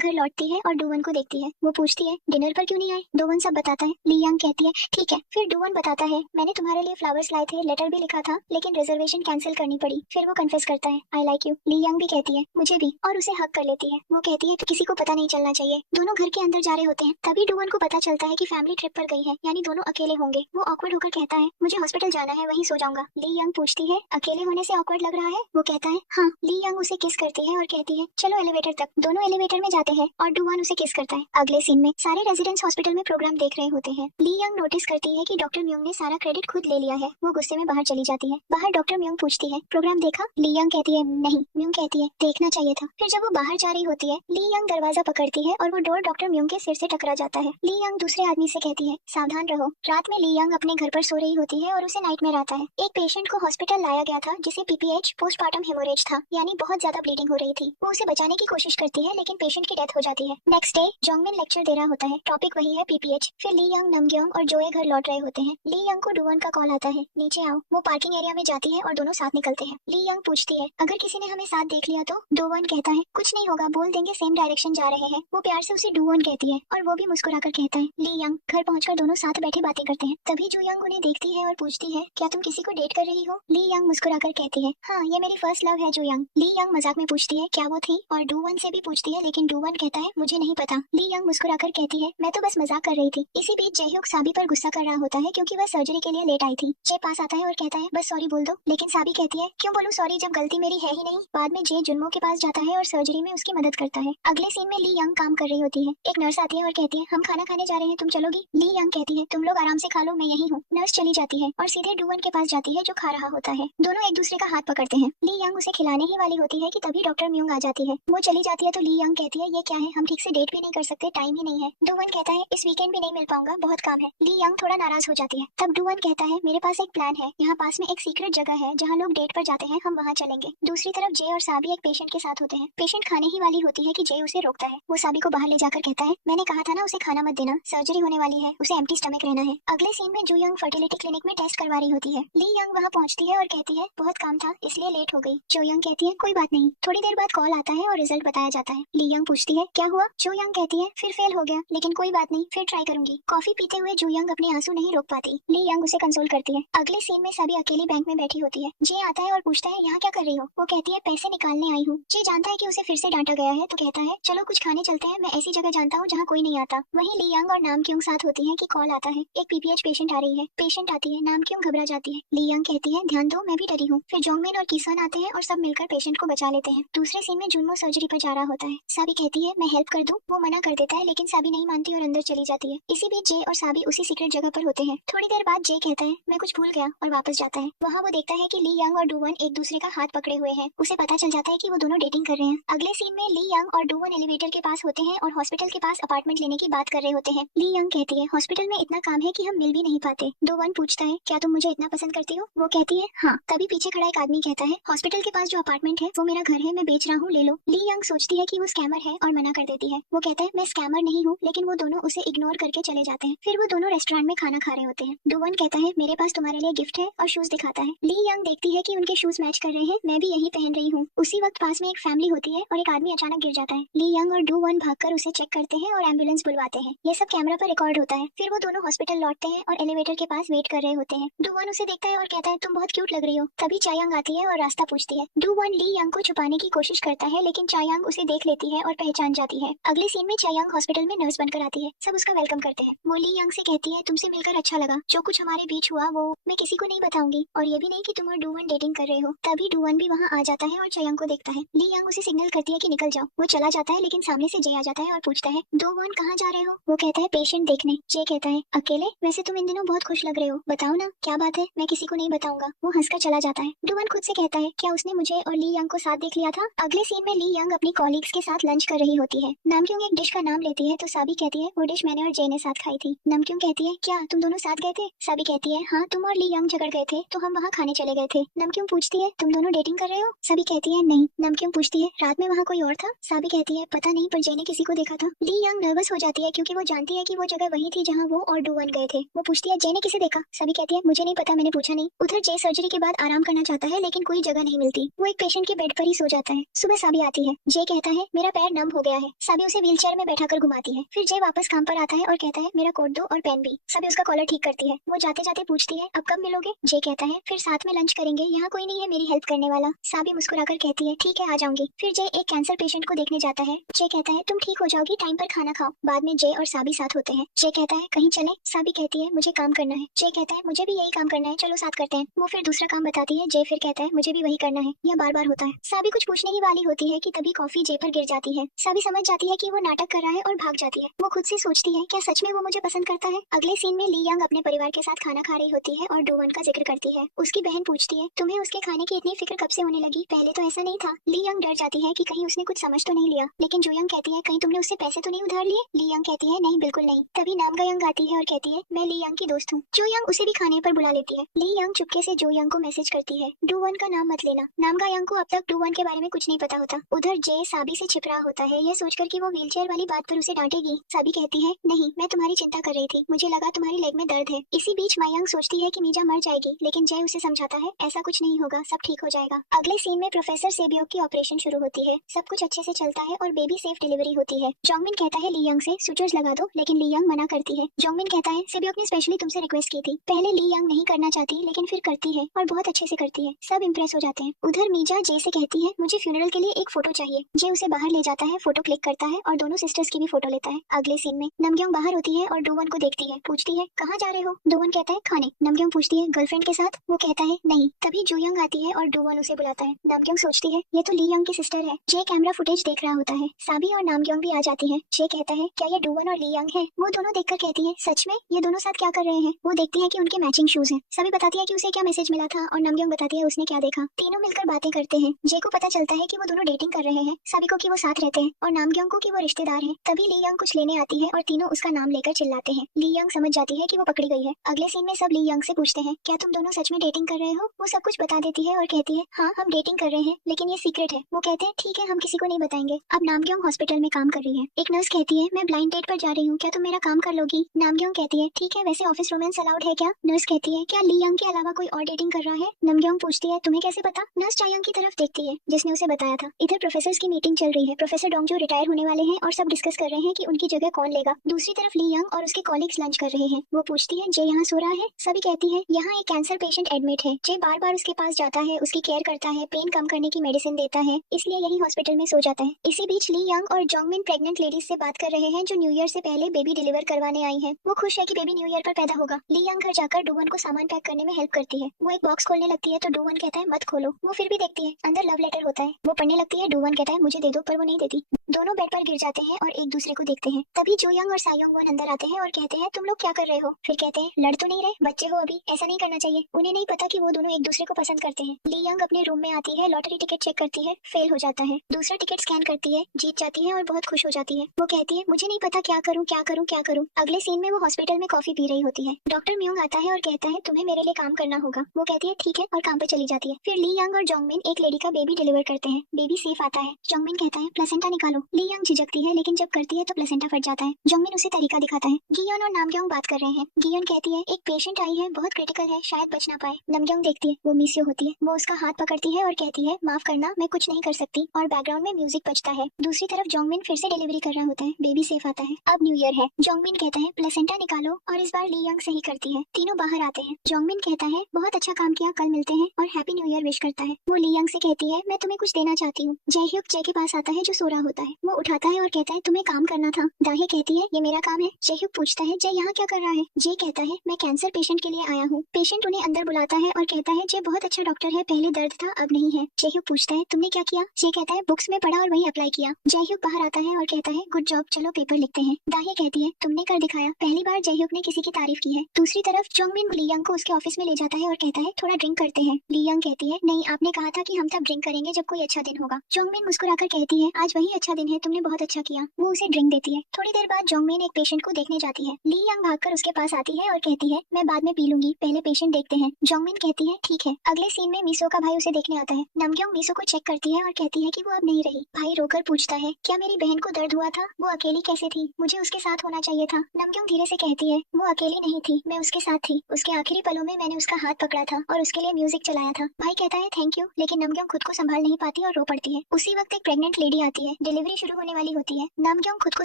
घर लौटती है और डूवन को देखती है। वो पूछती है, डिनर पर क्यों नहीं आए? डूवन सब बताता है। ली यंग कहती है, ठीक है। फिर डूवन बताता है, मैंने तुम्हारे लिए फ्लावर्स लाए थे, लेटर भी लिखा था, लेकिन रिजर्वेशन कैंसिल करनी पड़ी। फिर वो कन्फेस करता है, I like you. Lee Young भी कहती है, मुझे भी, और उसे हक कर लेती है। वो कहती है कि किसी को पता नहीं चलना चाहिए। दोनों घर के अंदर जा रहे होते हैं, तभी डूवन को पता चलता है कि फैमिली ट्रिप पर गई है, यानी दोनों अकेले होंगे। वो ऑकवर्ड होकर कहता है, मुझे हॉस्पिटल जाना है, वहीं सो जाऊंगा। ली यंग पूछती है, अकेले होने से ऑकवर्ड लग रहा है? वो कहता है, हाँ। ली यंग उसे किस करती है और कहती है, चलो एलिवेटर तक। दोनों एलिवेटर में जाते हैं और डूवन उसे किस करता है। अगले सीन में सारे रेजिडेंट्स हॉस्पिटल में प्रोग्राम देख रहे होते हैं। ली यंग नोटिस करती है कि डॉक्टर म्यूंग ने सारा क्रेडिट खुद ले लिया है। वो गुस्से में बाहर चली जाती है। बाहर डॉक्टर म्यूंग पूछती है, प्रोग्राम देखा? ली यंग कहती है, नहीं। म्यूंग कहती है, देखना चाहिए था। फिर जब वो बाहर जा रही होती है, ली यंग दरवाजा पकड़ती है और वो डोर डॉक्टर म्यूंग के सिर से टकरा जाता है। ली यंग दूसरे आदमी से कहती है, सावधान रहो। रात में ली यंग अपने घर पर सो रही होती है और उसे नाइटमेयर आता है। एक पेशेंट को हॉस्पिटल लाया गया था जिसे पीपीएच पोस्टमार्टम हेमोरेज था, यानी बहुत ज्यादा ब्लीडिंग हो रही थी। वो उसे बचाने की कोशिश करती है लेकिन पेशेंट की डेथ हो जाती है। नेक्स्ट डे जोंगमिन लेक्चर दे रहा होता है, टॉपिक वही है पीपीएच। फिर ली यंग, नमग्योंग और जोए घर लौट रहे होते हैं। ली यंग को डूवन का कॉल आता है, नीचे आओ। वो पार्किंग एरिया में जाती है और दोनों साथ निकलते हैं। ली यंग पूछती है, अगर किसी ने हमें साथ देख लिया तो? डूवन कहता है, कुछ नहीं होगा, बोल देंगे सेम डायरेक्शन जा रहे हैं। वो प्यार से उसे डूवन कहती है और वो भी मुस्कुराकर कहता है। ली यंग घर पहुंचकर दोनों साथ बैठे बातें करते हैं। तभी जू यंग उन्हें देखती है और पूछती है, क्या तुम किसी को डेट कर रही हो? ली यंग मुस्कुराकर कहती है, हाँ, ये मेरी फर्स्ट लव है जू यंग। ली यंग मजाक में पूछती है, क्या वो थी? और डूवन से भी पूछती है, लेकिन डूवन कहता है, मुझे नहीं पता। ली यंग मुस्कुराकर कहती है, मैं तो बस मजाक कर रही थी। इसी बीच जयह्यूक साबी पर गुस्सा कर रहा होता है क्योंकि वह सर्जरी के लिए लेट आई थी। जे पास आता है और कहता है, बस सॉरी बोल दो। लेकिन साबी कहती है, क्यों बोलूं सॉरी जब गलती मेरी है ही नहीं। बाद में जे जुन्मो के पास जाता है और सर्जरी में उसकी मदद करता है। अगले सीन में ली यंग काम कर रही होती है। एक नर्स आती है और कहती है, हम खाना खाने जा रहे हैं, तुम चलोगी? ली यंग कहती है, तुम लोग आराम से खा लो, मैं यही हूँ। नर्स चली जाती है और सीधे डूवन के पास जाती है जो खा रहा होता है। दोनों एक दूसरे का हाथ पकड़ते हैं। ली यंग उसे खिलाने ही वाली होती है कि तभी डॉक्टर म्यूंग आ जाती है। वो चली जाती है तो ली यंग कहती है, ये क्या है, हम ठीक से डेट भी नहीं कर सकते, टाइम ही नहीं है। डूवन कहता है, इस वीकेंड भी नहीं मिल पाऊंगा, बहुत काम है। ली यंग थोड़ा नाराज हो जाती है। तब डूवन कहता है, मेरे पास एक प्लान है, यहाँ पास में एक सीक्रेट जगह है जहाँ लोग डेट पर जाते हैं, हम वहाँ चलेंगे। दूसरी तरफ जे और साबी एक पेशेंट के साथ होते हैं। पेशेंट खाने ही वाली होती है कि जे उसे रोकता है। वो साबी को बाहर ले जाकर कहता है, मैंने कहा था ना उसे खाना मत देना, सर्जरी होने वाली है, उसे एम्प्टी स्टमक रहना है। अगले सीन में जू यंग फर्टिलिटी क्लिनिक में टेस्ट करवा रही होती है। ली यंग वहाँ पहुँचती है और कहती है, बहुत काम था इसलिए लेट हो गई। जो यंग कहती है, कोई बात नहीं। थोड़ी देर बाद कॉल आता है और रिजल्ट बताया जाता है। ली यंग पूछती है, क्या हुआ? जो यंग कहती है, फिर फेल हो गया, लेकिन कोई बात नहीं, फिर ट्राई करूंगी। कॉफी पीते हुए जू यंग अपने आंसू नहीं रोक पाती। ली यंग उसे कंसोल करती है। अगले सीन में सभी अकेली बैंक में बैठी होती है। जे आता है और पूछता है, यहाँ क्या कर रही हो? वो कहती है, पैसे निकालने आई हूँ। जे जानता है कि उसे फिर से डांटा गया है तो कहता है, चलो कुछ खाने चलते हैं, मैं ऐसी जगह जानता हूँ जहाँ कोई नहीं आता। वहीं ली यंग और नामक्योंग साथ होती है कि कॉल आता है, एक पीपीएच पेशेंट आ रही है। पेशेंट आती है, नामक्योंग घबरा जाती है। ली यंग कहती है, ध्यान दो, मैं भी डरी हूँ। फिर जोंगमिन और किसन आते हैं और सब मिलकर पेशेंट को बचा लेते हैं। दूसरे सीन में जुन्मो सर्जरी पर जा रहा होता है। साबी कहती है, मैं हेल्प कर दूं? वो मना कर देता है लेकिन साबी नहीं मानती और अंदर चली जाती है। इसी बीच जे और साबी उसी सीक्रेट जगह पर होते हैं। थोड़ी देर बाद जे कहता है, मैं कुछ भूल गया, और वापस जाता है। वहाँ वो देखता है कि ली यंग और डूवन एक दूसरे का हाथ पकड़े हुए हैं। उसे पता चल जाता है कि वो दोनों डेटिंग कर रहे हैं। अगले सीन में ली यंग और डूवन एलिवेटर के पास होते हैं और हॉस्पिटल के पास अपार्टमेंट लेने की बात कर रहे होते हैं। ली यंग कहती है, हॉस्पिटल में इतना काम है कि हम मिल भी नहीं पाते। डूवन पूछता है, क्या तुम मुझे इतना पसंद करती हो? वो कहती है, हाँ। तभी पीछे खड़ा एक आदमी कहता है, हॉस्पिटल के पास जो अपार्टमेंट है वो मेरा घर है, मैं बेच रहा हूँ, ले लो। ली यंग सोचती है कि वो स्कैमर है और मना कर देती है। वो कहता है, मैं स्कैमर नहीं हूँ, लेकिन वो दोनों उसे इग्नोर करके चले जाते हैं। फिर वो दोनों रेस्टोरेंट में खाना खा रहे होते हैं। डूवन कहता है, मेरे पास तुम्हारे लिए गिफ्ट है, और शूज दिखाता है। ली यंग देखती है कि उनके शूज मैच कर रहे हैं, मैं भी यही पहन रही हूँ। उसी वक्त पास में एक फैमिली होती है और एक आदमी अचानक गिर जाता है। ली यंग और डूवन भागकर उसे चेक करते हैं और एम्बुलेंस बुलवाते हैं। ये सब कैमरा पर रिकॉर्ड होता है। फिर वो दोनों हॉस्पिटल लौटते हैं और एलिवेटर के पास वेट कर रहे होते हैं। डूवन उसे देखता है और कहता है, तुम बहुत क्यूट लग रही हो। तभी चायांग आती है और रास्ता पूछती है। डूवन ली यंग को छुपाने की कोशिश करता है लेकिन चायांग उसे देख लेती है और पहचान जाती है। अगले सीन में चायांग हॉस्पिटल में नर्स बनकर आती है। सब उसका वेलकम करते हैं। वो ली यंग से कहती है, तुमसे मिलकर अच्छा लगा, जो कुछ हमारे बीच हुआ वो मैं किसी को नहीं बताऊंगी, और ये भी नहीं कि तुम और डूवन डेटिंग कर रहे हो। तभी डूवन भी वहाँ आ जाता है और चायांग को देखता है। ली यंग उसे सिग्नल करती है कि निकल जाओ। वो चला जाता है लेकिन सामने से जे आ जाता है और पूछता है, डूवन कहाँ जा रहे हो? वो कहता है, पेशेंट देखने। जे कहता है, अकेले? वैसे तुम इन दिनों बहुत खुश लग रहे हो, बताओ ना क्या बात है? मैं किसी को नहीं बताऊंगा। वो हंसकर चला जाता है। डूवन खुद से कहता है, क्या उसने मुझे और ली यंग को साथ देख लिया था? अगले सीन में ली यंग अपनी कॉलीग्स के साथ लंच कर रही होती है। नामक्योंग एक डिश का नाम लेती है तो साबी कहती है, वो डिश मैंने और जे ने साथ खाई थी। नामक्योंग कहती है, क्या तुम दोनों साथ गए थे? साबी कहती है, हाँ, तुम और ली यंग झगड़ गए थे तो हम वहाँ खाने चले गए थे। नामक्योंग पूछती है, तुम दोनों डेटिंग कर रहे हो? साबी कहती है, नहीं। नामक्योंग पूछती है, रात में वहाँ कोई और था? साबी कहती है, पता नहीं, पर जे ने किसी को देखा था। ली यंग नर्वस हो जाती है क्योंकि वो जानती है कि वो जगह वही थी जहाँ वो और डूवन गए थे। वो पूछती है, जे ने किसे देखा? सभी कहती है मुझे नहीं पता, मैंने पूछा नहीं। उधर जे सर्जरी के बाद आराम करना चाहता है लेकिन कोई जगह नहीं मिलती। वो एक पेशेंट के बेड पर ही सो जाता है। सुबह साबी आती है। जे कहता है मेरा पैर नम हो गया है। साबी उसे व्हीलचेयर में बैठाकर घुमाती है। फिर जे वापस काम पर आता है और कहता है मेरा कोट दो और पेन भी। साबी उसका कॉलर ठीक करती है। वो जाते जाते पूछती है अब कब मिलोगे? जे कहता है फिर साथ में लंच करेंगे, यहाँ कोई नहीं है मेरी हेल्प करने वाला। साबी मुस्कुराकर कहती है ठीक है आ जाऊंगी। फिर जे एक कैंसर पेशेंट को देखने जाता है। जे कहता है तुम ठीक हो जाओगी, टाइम पर खाना खाओ। बाद में जे और साबी साथ होते हैं। जे कहता है कहीं चले? साबी कहती है मुझे काम करना है। जे कहता है मुझे भी यही काम करना है, चलो साथ करते हैं। वो फिर दूसरा काम बताती है। जे फिर कहता है मुझे भी वही करना है। यह बार बार होता है। साबी कुछ पूछने ही वाली होती है कि तभी कॉफी जे पर गिर जाती है। साबी समझ जाती है कि वो नाटक कर रहा है और भाग जाती है। वो खुद से सोचती है क्या सच में वो मुझे पसंद करता है? अगले सीन में ली यंग अपने परिवार के साथ खाना खा रही होती है और डोवन का जिक्र करती है। उसकी बहन पूछती है तुम्हें उसके खाने की इतनी फिक्र कब से होने लगी? पहले तो ऐसा नहीं था। ली यंग डर जाती है कि कहीं उसने कुछ समझ तो नहीं लिया, लेकिन जो यंग कहती है कहीं तुमने उससे पैसे तो नहीं उधार लिए? ली यंग कहती है नहीं बिल्कुल नहीं। तभी नामगा यंग आती है और कहती है मैं ली यंग की दोस्त हूँ। जो यंग उसे भी खाने पर बुला लेती है। ली यंग चुपके से जो यंग को मैसेज करती है डू वन का नाम मत लेना। नामगा यंग को अब तक डू वन के बारे में कुछ नहीं पता होता। उधर जे साबी से छिप रहा होता है, यह सोचकर कि वो व्हीलचेयर वाली बात पर उसे डांटेगी। साबी कहती है नहीं मैं तुम्हारी चिंता कर रही थी, मुझे लगा तुम्हारी लेग में दर्द है। इसी बीच मायंग सोचती है कि मीजा मर जाएगी, लेकिन जय उसे समझाता है ऐसा कुछ नहीं होगा, सब ठीक हो जाएगा। अगले सीन में प्रोफेसर सेबियोक की ऑपरेशन शुरू होती है। सब कुछ अच्छे से चलता है और बेबी सेफ डिलीवरी होती है। जोंगमिन कहता है ली यंग से सुचर्स लगा दो, लेकिन ली यंग मना करती है। जोंगमिन कहता है सेबियोक ने स्पेशली तुमसे रिक्वेस्ट की थी। पहले ली यंग नहीं करना चाहती लेकिन फिर करती है और बहुत अच्छे से करती है। सब इम्प्रेस हो जाते हैं। उधर मीजा जे से कहती है मुझे फ्यूनरल के लिए एक फोटो चाहिए। जे उसे बाहर ले जाता है, फोटो क्लिक करता है और दोनों सिस्टर्स की भी फोटो लेता है। अगले सीन में नमग्योंग बाहर होती है और डूवन को देखती है। पूछती है कहाँ जा रहे हो? डूवन कहता है खाने। नमग्योंग पूछती है गर्लफ्रेंड के साथ? वो कहता है नहीं। तभी जूयंग आती है और डूवन उसे बुलाता है। नमग्योंग सोचती है ये तो ली यंग की सिस्टर है। जे कैमरा फुटेज देख रहा होता है। साबी और नामग्योंग भी आ जाती है। जे कहता है क्या ये डूवन और ली यंग है? वो दोनों देखकर कहती है सच में? ये दोनों साथ क्या कर रहे हैं? वो देखती है कि उनके मैचिंग शूज हैं। सभी बताती है कि उसे क्या मैसेज मिला था और नमग्योंग बताती है उसने क्या देखा। तीनों मिलकर बातें करते हैं। जे को पता चलता है कि वो दोनों डेटिंग कर रहे हैं। सभी को कि वो साथ रहते हैं और नामग्योंग को कि वो रिश्तेदार हैं। तभी ली यंग कुछ लेने आती है और तीनों उसका नाम लेकर चिल्लाते हैं। ली यंग समझ जाती है कि वो पकड़ी गई है। अगले सीन में सब ली यंग से पूछते हैं क्या तुम दोनों सच में डेटिंग कर रहे हो? वो सब कुछ बता देती है और कहती है हाँ हम डेटिंग कर रहे हैं लेकिन ये सीक्रेट है। वो कहते हैं ठीक है हम किसी को नहीं बताएंगे। अब नामग्योंग हॉस्पिटल में काम कर रही है। एक नर्स कहती है मैं ब्लाइंड डेट पर जा रही हूँ, क्या तुम मेरा काम कर लोगी? नामग्योंग कहती है ठीक है, वैसे ऑफिस रोमांस अलाउड है क्या? नर्स कहती है क्या ली यंग के अलावा कोई और डेटिंग कर रहा है? नमग्योंग पूछती है तुम्हें कैसे पता? नर्स चायंग की तरफ देखती है जिसने उसे बताया था। इधर प्रोफेसर की मीटिंग चल रही है। प्रोफेसर डोंगजू रिटायर होने वाले हैं और सब डिस्कस कर रहे हैं कि उनकी जगह कौन लेगा। दूसरी तरफ ली यंग और उसके कॉलीग्स लंच कर रहे हैं। वो पूछती है जे यहाँ सो रहा है? सभी कहती है यहाँ एक कैंसर पेशेंट एडमिट है। जे बार बार उसके पास जाता है, उसकी केयर करता है, पेन कम करने की मेडिसिन देता है, इसलिए यही हॉस्पिटल में सो जाता है। इसी बीच ली यंग और जोंगमिन प्रेग्नेंट लेडीज से बात कर रहे हैं जो न्यू ईयर से पहले बेबी डिलीवर करवाने आई है। वो खुश है कि बेबी न्यू ईयर पर पैदा होगा। ली यंग घर जाकर डूवन को सामान पैक करने में हेल्प करती है। वो एक बॉक्स खोलने लगती है तो डूवन कहता है मत खोलो। वो फिर भी देखती है, अंदर लव लेटर होता है। वो पढ़ने लगती है। डूवन कहता है मुझे दे दो, पर वो नहीं देती। दोनों बेड पर गिर जाते हैं और एक दूसरे को देखते हैं। तभी जो यंग और सायोंग वन अंदर आते हैं और कहते हैं तुम लोग क्या कर रहे हो? फिर कहते हैं लड़ तो नहीं रहे, बच्चे हो अभी, ऐसा नहीं करना चाहिए। उन्हें नहीं पता कि वो दोनों एक दूसरे को पसंद करते हैं। ली यंग अपने रूम में आती है, लॉटरी टिकट चेक करती है, फेल हो जाता है। दूसरा टिकट स्कैन करती है, जीत जाती है और बहुत खुश हो जाती है। वो कहती है मुझे नहीं पता क्या करूँ क्या करूँ क्या करूँ। अगले सीन में वो हॉस्पिटल में कॉफी पी रही होती है। डॉक्टर म्योंग आता है और कहता है तुम्हें मेरे लिए काम करना होगा। वो कहती है ठीक है और काम पे चली जाती है। फिर ली यंग और जोंगमिन एक लेडी का बेबी डिलीवर करते हैं। बेबी सेफ आता है। जोंगमिन कहता है प्लेसेंटा निकालो। ली यंग झिझकती है लेकिन जब करती है तो प्लेसेंटा फट जाता है। जोंगमिन उसे तरीका दिखाता है। गियोन और नामग्योंग बात कर रहे हैं। गियोन कहती है एक पेशेंट आई है, बहुत क्रिटिकल है, शायद बच ना पाए। नामग्योंग देखती है, वो मिसियो होती है। वो उसका हाथ पकड़ती है और कहती है माफ करना मैं कुछ नहीं कर सकती, और बैकग्राउंड में म्यूजिक बजता है। दूसरी तरफ जोंगमिन फिर से डिलीवरी कर रहा होता है। बेबी सेफ आता है। अब न्यू ईयर है। जोंगमिन कहता है प्लेसेंटा निकालो और इस बार ली यंग सही करती है। तीनों बाहर आते हैं। जोंगमिन कहता है बहुत अच्छा काम किया, कल मिलते हैं, और हैप्पी न्यू ईयर विश करता है। वो ली यंग से कहती है मैं तुम्हें कुछ देना चाहती हूँ। जयह्युक जय के पास आता है जो सो रहा होता है। वो उठाता है और कहता है तुम्हें काम करना था। दाहे कहती है ये मेरा काम है। जयह्युक पूछता है जय यहाँ क्या कर रहा है? जय कहता है मैं कैंसर पेशेंट के लिए आया हूँ। पेशेंट उन्हें अंदर बुलाता है और कहता है जय बहुत अच्छा डॉक्टर है, पहले दर्द था अब नहीं है। जयह्युक पूछता है तुमने क्या किया? जय कहता है बुक्स में पढ़ा और वही अप्लाई किया। जयह्युक बाहर आता है और कहता है गुड जॉब, चलो पेपर लिखते हैं। दाहे कहती है तुमने कर दिखाया। पहली बार जयह्युक ने किसी की तारीफ की है। दूसरी तरफ जोंगमिन ली यंग को उसके ऑफिस में ले जाता है और कहता है थोड़ा ड्रिंक करते हैं। ली यंग कहती है नहीं, आपने कहा था कि हम तब ड्रिंक करेंगे जब कोई अच्छा दिन होगा। जोंगमिन मुस्कुराकर कहती है आज वही अच्छा दिन है, तुमने बहुत अच्छा किया। वो उसे ड्रिंक देती है। थोड़ी देर बाद जोंगमिन एक पेशेंट को देखने जाती है। ली यंग भागकर उसके पास आती है और कहती है मैं बाद में पी लूंगी, पहले पेशेंट देखते हैं। जोंगमिन कहती है ठीक है। अगले सीन में मीसो का भाई उसे देखने आता है। नमक्योंग मीसो को चेक करती है और कहती है कि वो अब नहीं रही। भाई रोकर पूछता है क्या मेरी बहन को दर्द हुआ था? वो अकेली कैसे थी? मुझे उसके साथ होना चाहिए था। नमक्योंग धीरे से कहती है वो अकेली नहीं थी, मैं उसके साथ थी। उसके आखिरी पलों में मैंने उसका हाथ पकड़ा था और उसके लिए म्यूजिक चलाया था। भाई कहता है थैंक यू, लेकिन नमक्योंग खुद को संभाल नहीं पाती और रो पड़ती है। उसी वक्त एक प्रेग्नेंट लेडी आती है। डिलीवरी शुरू होने वाली होती है। नमक्योंग खुद को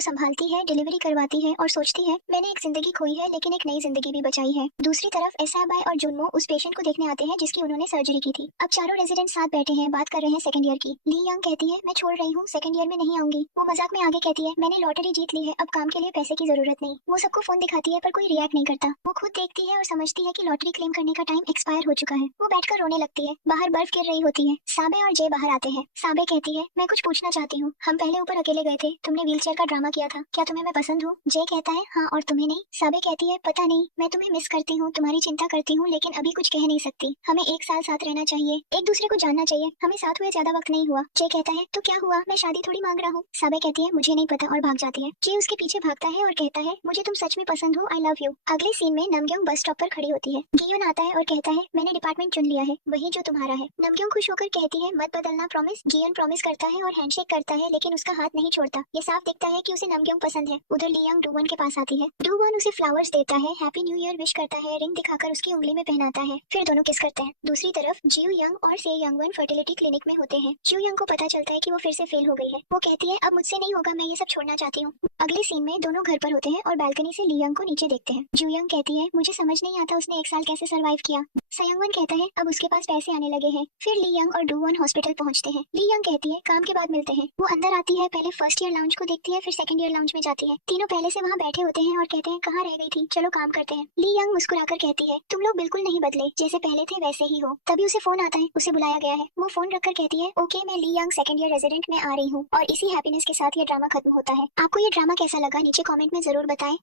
संभालती है, डिलीवरी करवाती है और सोचती है मैंने एक जिंदगी खोई है लेकिन एक नई जिंदगी भी बचाई है। दूसरी तरफ एसाबाई और जुनमो उस पेशेंट को देखने आते हैं जिसकी उन्होंने सर्जरी की थी। अब चारों रेजिडेंट साथ बैठे हैं, बात कर रहे हैं सेकंड ईयर की। ली यंग कहती है मैं छोड़ रही हूँ, सेकंड ईयर में नहीं आऊंगी। वो मजाक में आगे कहती है मैंने लॉटरी जीत ली है, अब काम के लिए पैसे की जरूरत नहीं। वो सबको फोन दिखाती है पर कोई रिएक्ट नहीं करता। वो खुद देखती है और समझती है कि लॉटरी क्लेम करने का टाइम एक्सपायर हो चुका है। वो बैठकर रोने लगती है। बाहर बर्फ गिर रही होती है। साबे और जे बाहर आते हैं। साबे कहती है मैं कुछ पूछना चाहती हूँ, हम पहले ऊपर अकेले गए थे, तुमने व्हीलचेयर का ड्रामा किया था, क्या तुम्हें मैं पसंद हूँ? जे कहता है हाँ, और तुम्हें नहीं? साबे कहती है पता नहीं, मैं तुम्हें मिस करती हूँ, तुम्हारी चिंता करती हूँ, लेकिन अभी कुछ कह नहीं सकती। हमें एक साल साथ रहना चाहिए, एक दूसरे को जानना चाहिए, हमें साथ हुए ज्यादा वक्त नहीं हुआ। जे कहता है तो क्या हुआ, मैं शादी थोड़ी मांग रहा हूँ। साबे कहती है मुझे नहीं पता और भाग जाती है। जे उसके पीछे भागता है और कहता है मुझे तुम सच में पसंद हो, आई लव यू। अगले सीन में नमग्योंग बस स्टॉप पर खड़ी होती है। गियोन आता है और कहता है मैंने डिपार्टमेंट चुन लिया है, वही जो तुम्हारा है। नमग्योंग खुश होकर कहती है मत बदलना प्रॉमिस। गियोन प्रॉमिस करता है और हैंडशेक करता है, लेकिन उसका हाथ नहीं छोड़ता। ये साफ दिखता है कि उसे नमग्योंग पसंद है। उधर ली यंग डूवन के पास आती है। डूवन उसे फ्लावर्स देता है, हैप्पी न्यू ईयर विश करता है, रिंग दिखाकर उसकी उंगली में पहनाता है, फिर दोनों किस करते हैं। दूसरी तरफ जियो यंग और से यंगवन फर्टिलिटी क्लिनिक में होते हैं। जियो यंग को पता चलता है कि वो फिर से फेल हो गई है। वो कहती है अब मुझसे नहीं होगा, मैं ये सब छोड़ना चाहती हूँ। अगले सीन में दोनों घर पर होते हैं और बालकनी से ली यंग को नीचे देखते हैं। जियो यंग कहती है मुझे समझ नहीं आता उसने एक साल कैसे सर्वाइव किया। सयंगवन कहता है अब उसके पास पैसे आने लगे हैं। फिर ली यंग और डूवन हॉस्पिटल पहुंचते हैं। ली यंग कहती है काम के बाद मिलते हैं। वो अंदर आती है, पहले फर्स्ट ईयर लाउंज को देखती है, फिर सेकंड ईयर लाउंज में जाती है। तीनों पहले से वहाँ बैठे होते हैं और कहते हैं कहाँ रह गई थी, चलो काम करते हैं। ली यंग मुस्कुराकर कहती है तुम लोग बिल्कुल नहीं बदले, जैसे पहले थे वैसे ही हो। तभी उसे फोन आता है, उसे बुलाया गया है। वो फोन रखकर कहती है ओके, मैं ली यंग सेकंड ईयर रेजिडेंट में आ रही हूँ। और इसी हैप्पीनेस के साथ ये ड्रामा खत्म होता है। आपको ये ड्रामा कैसा लगा नीचे कॉमेंट में जरूर बताएं।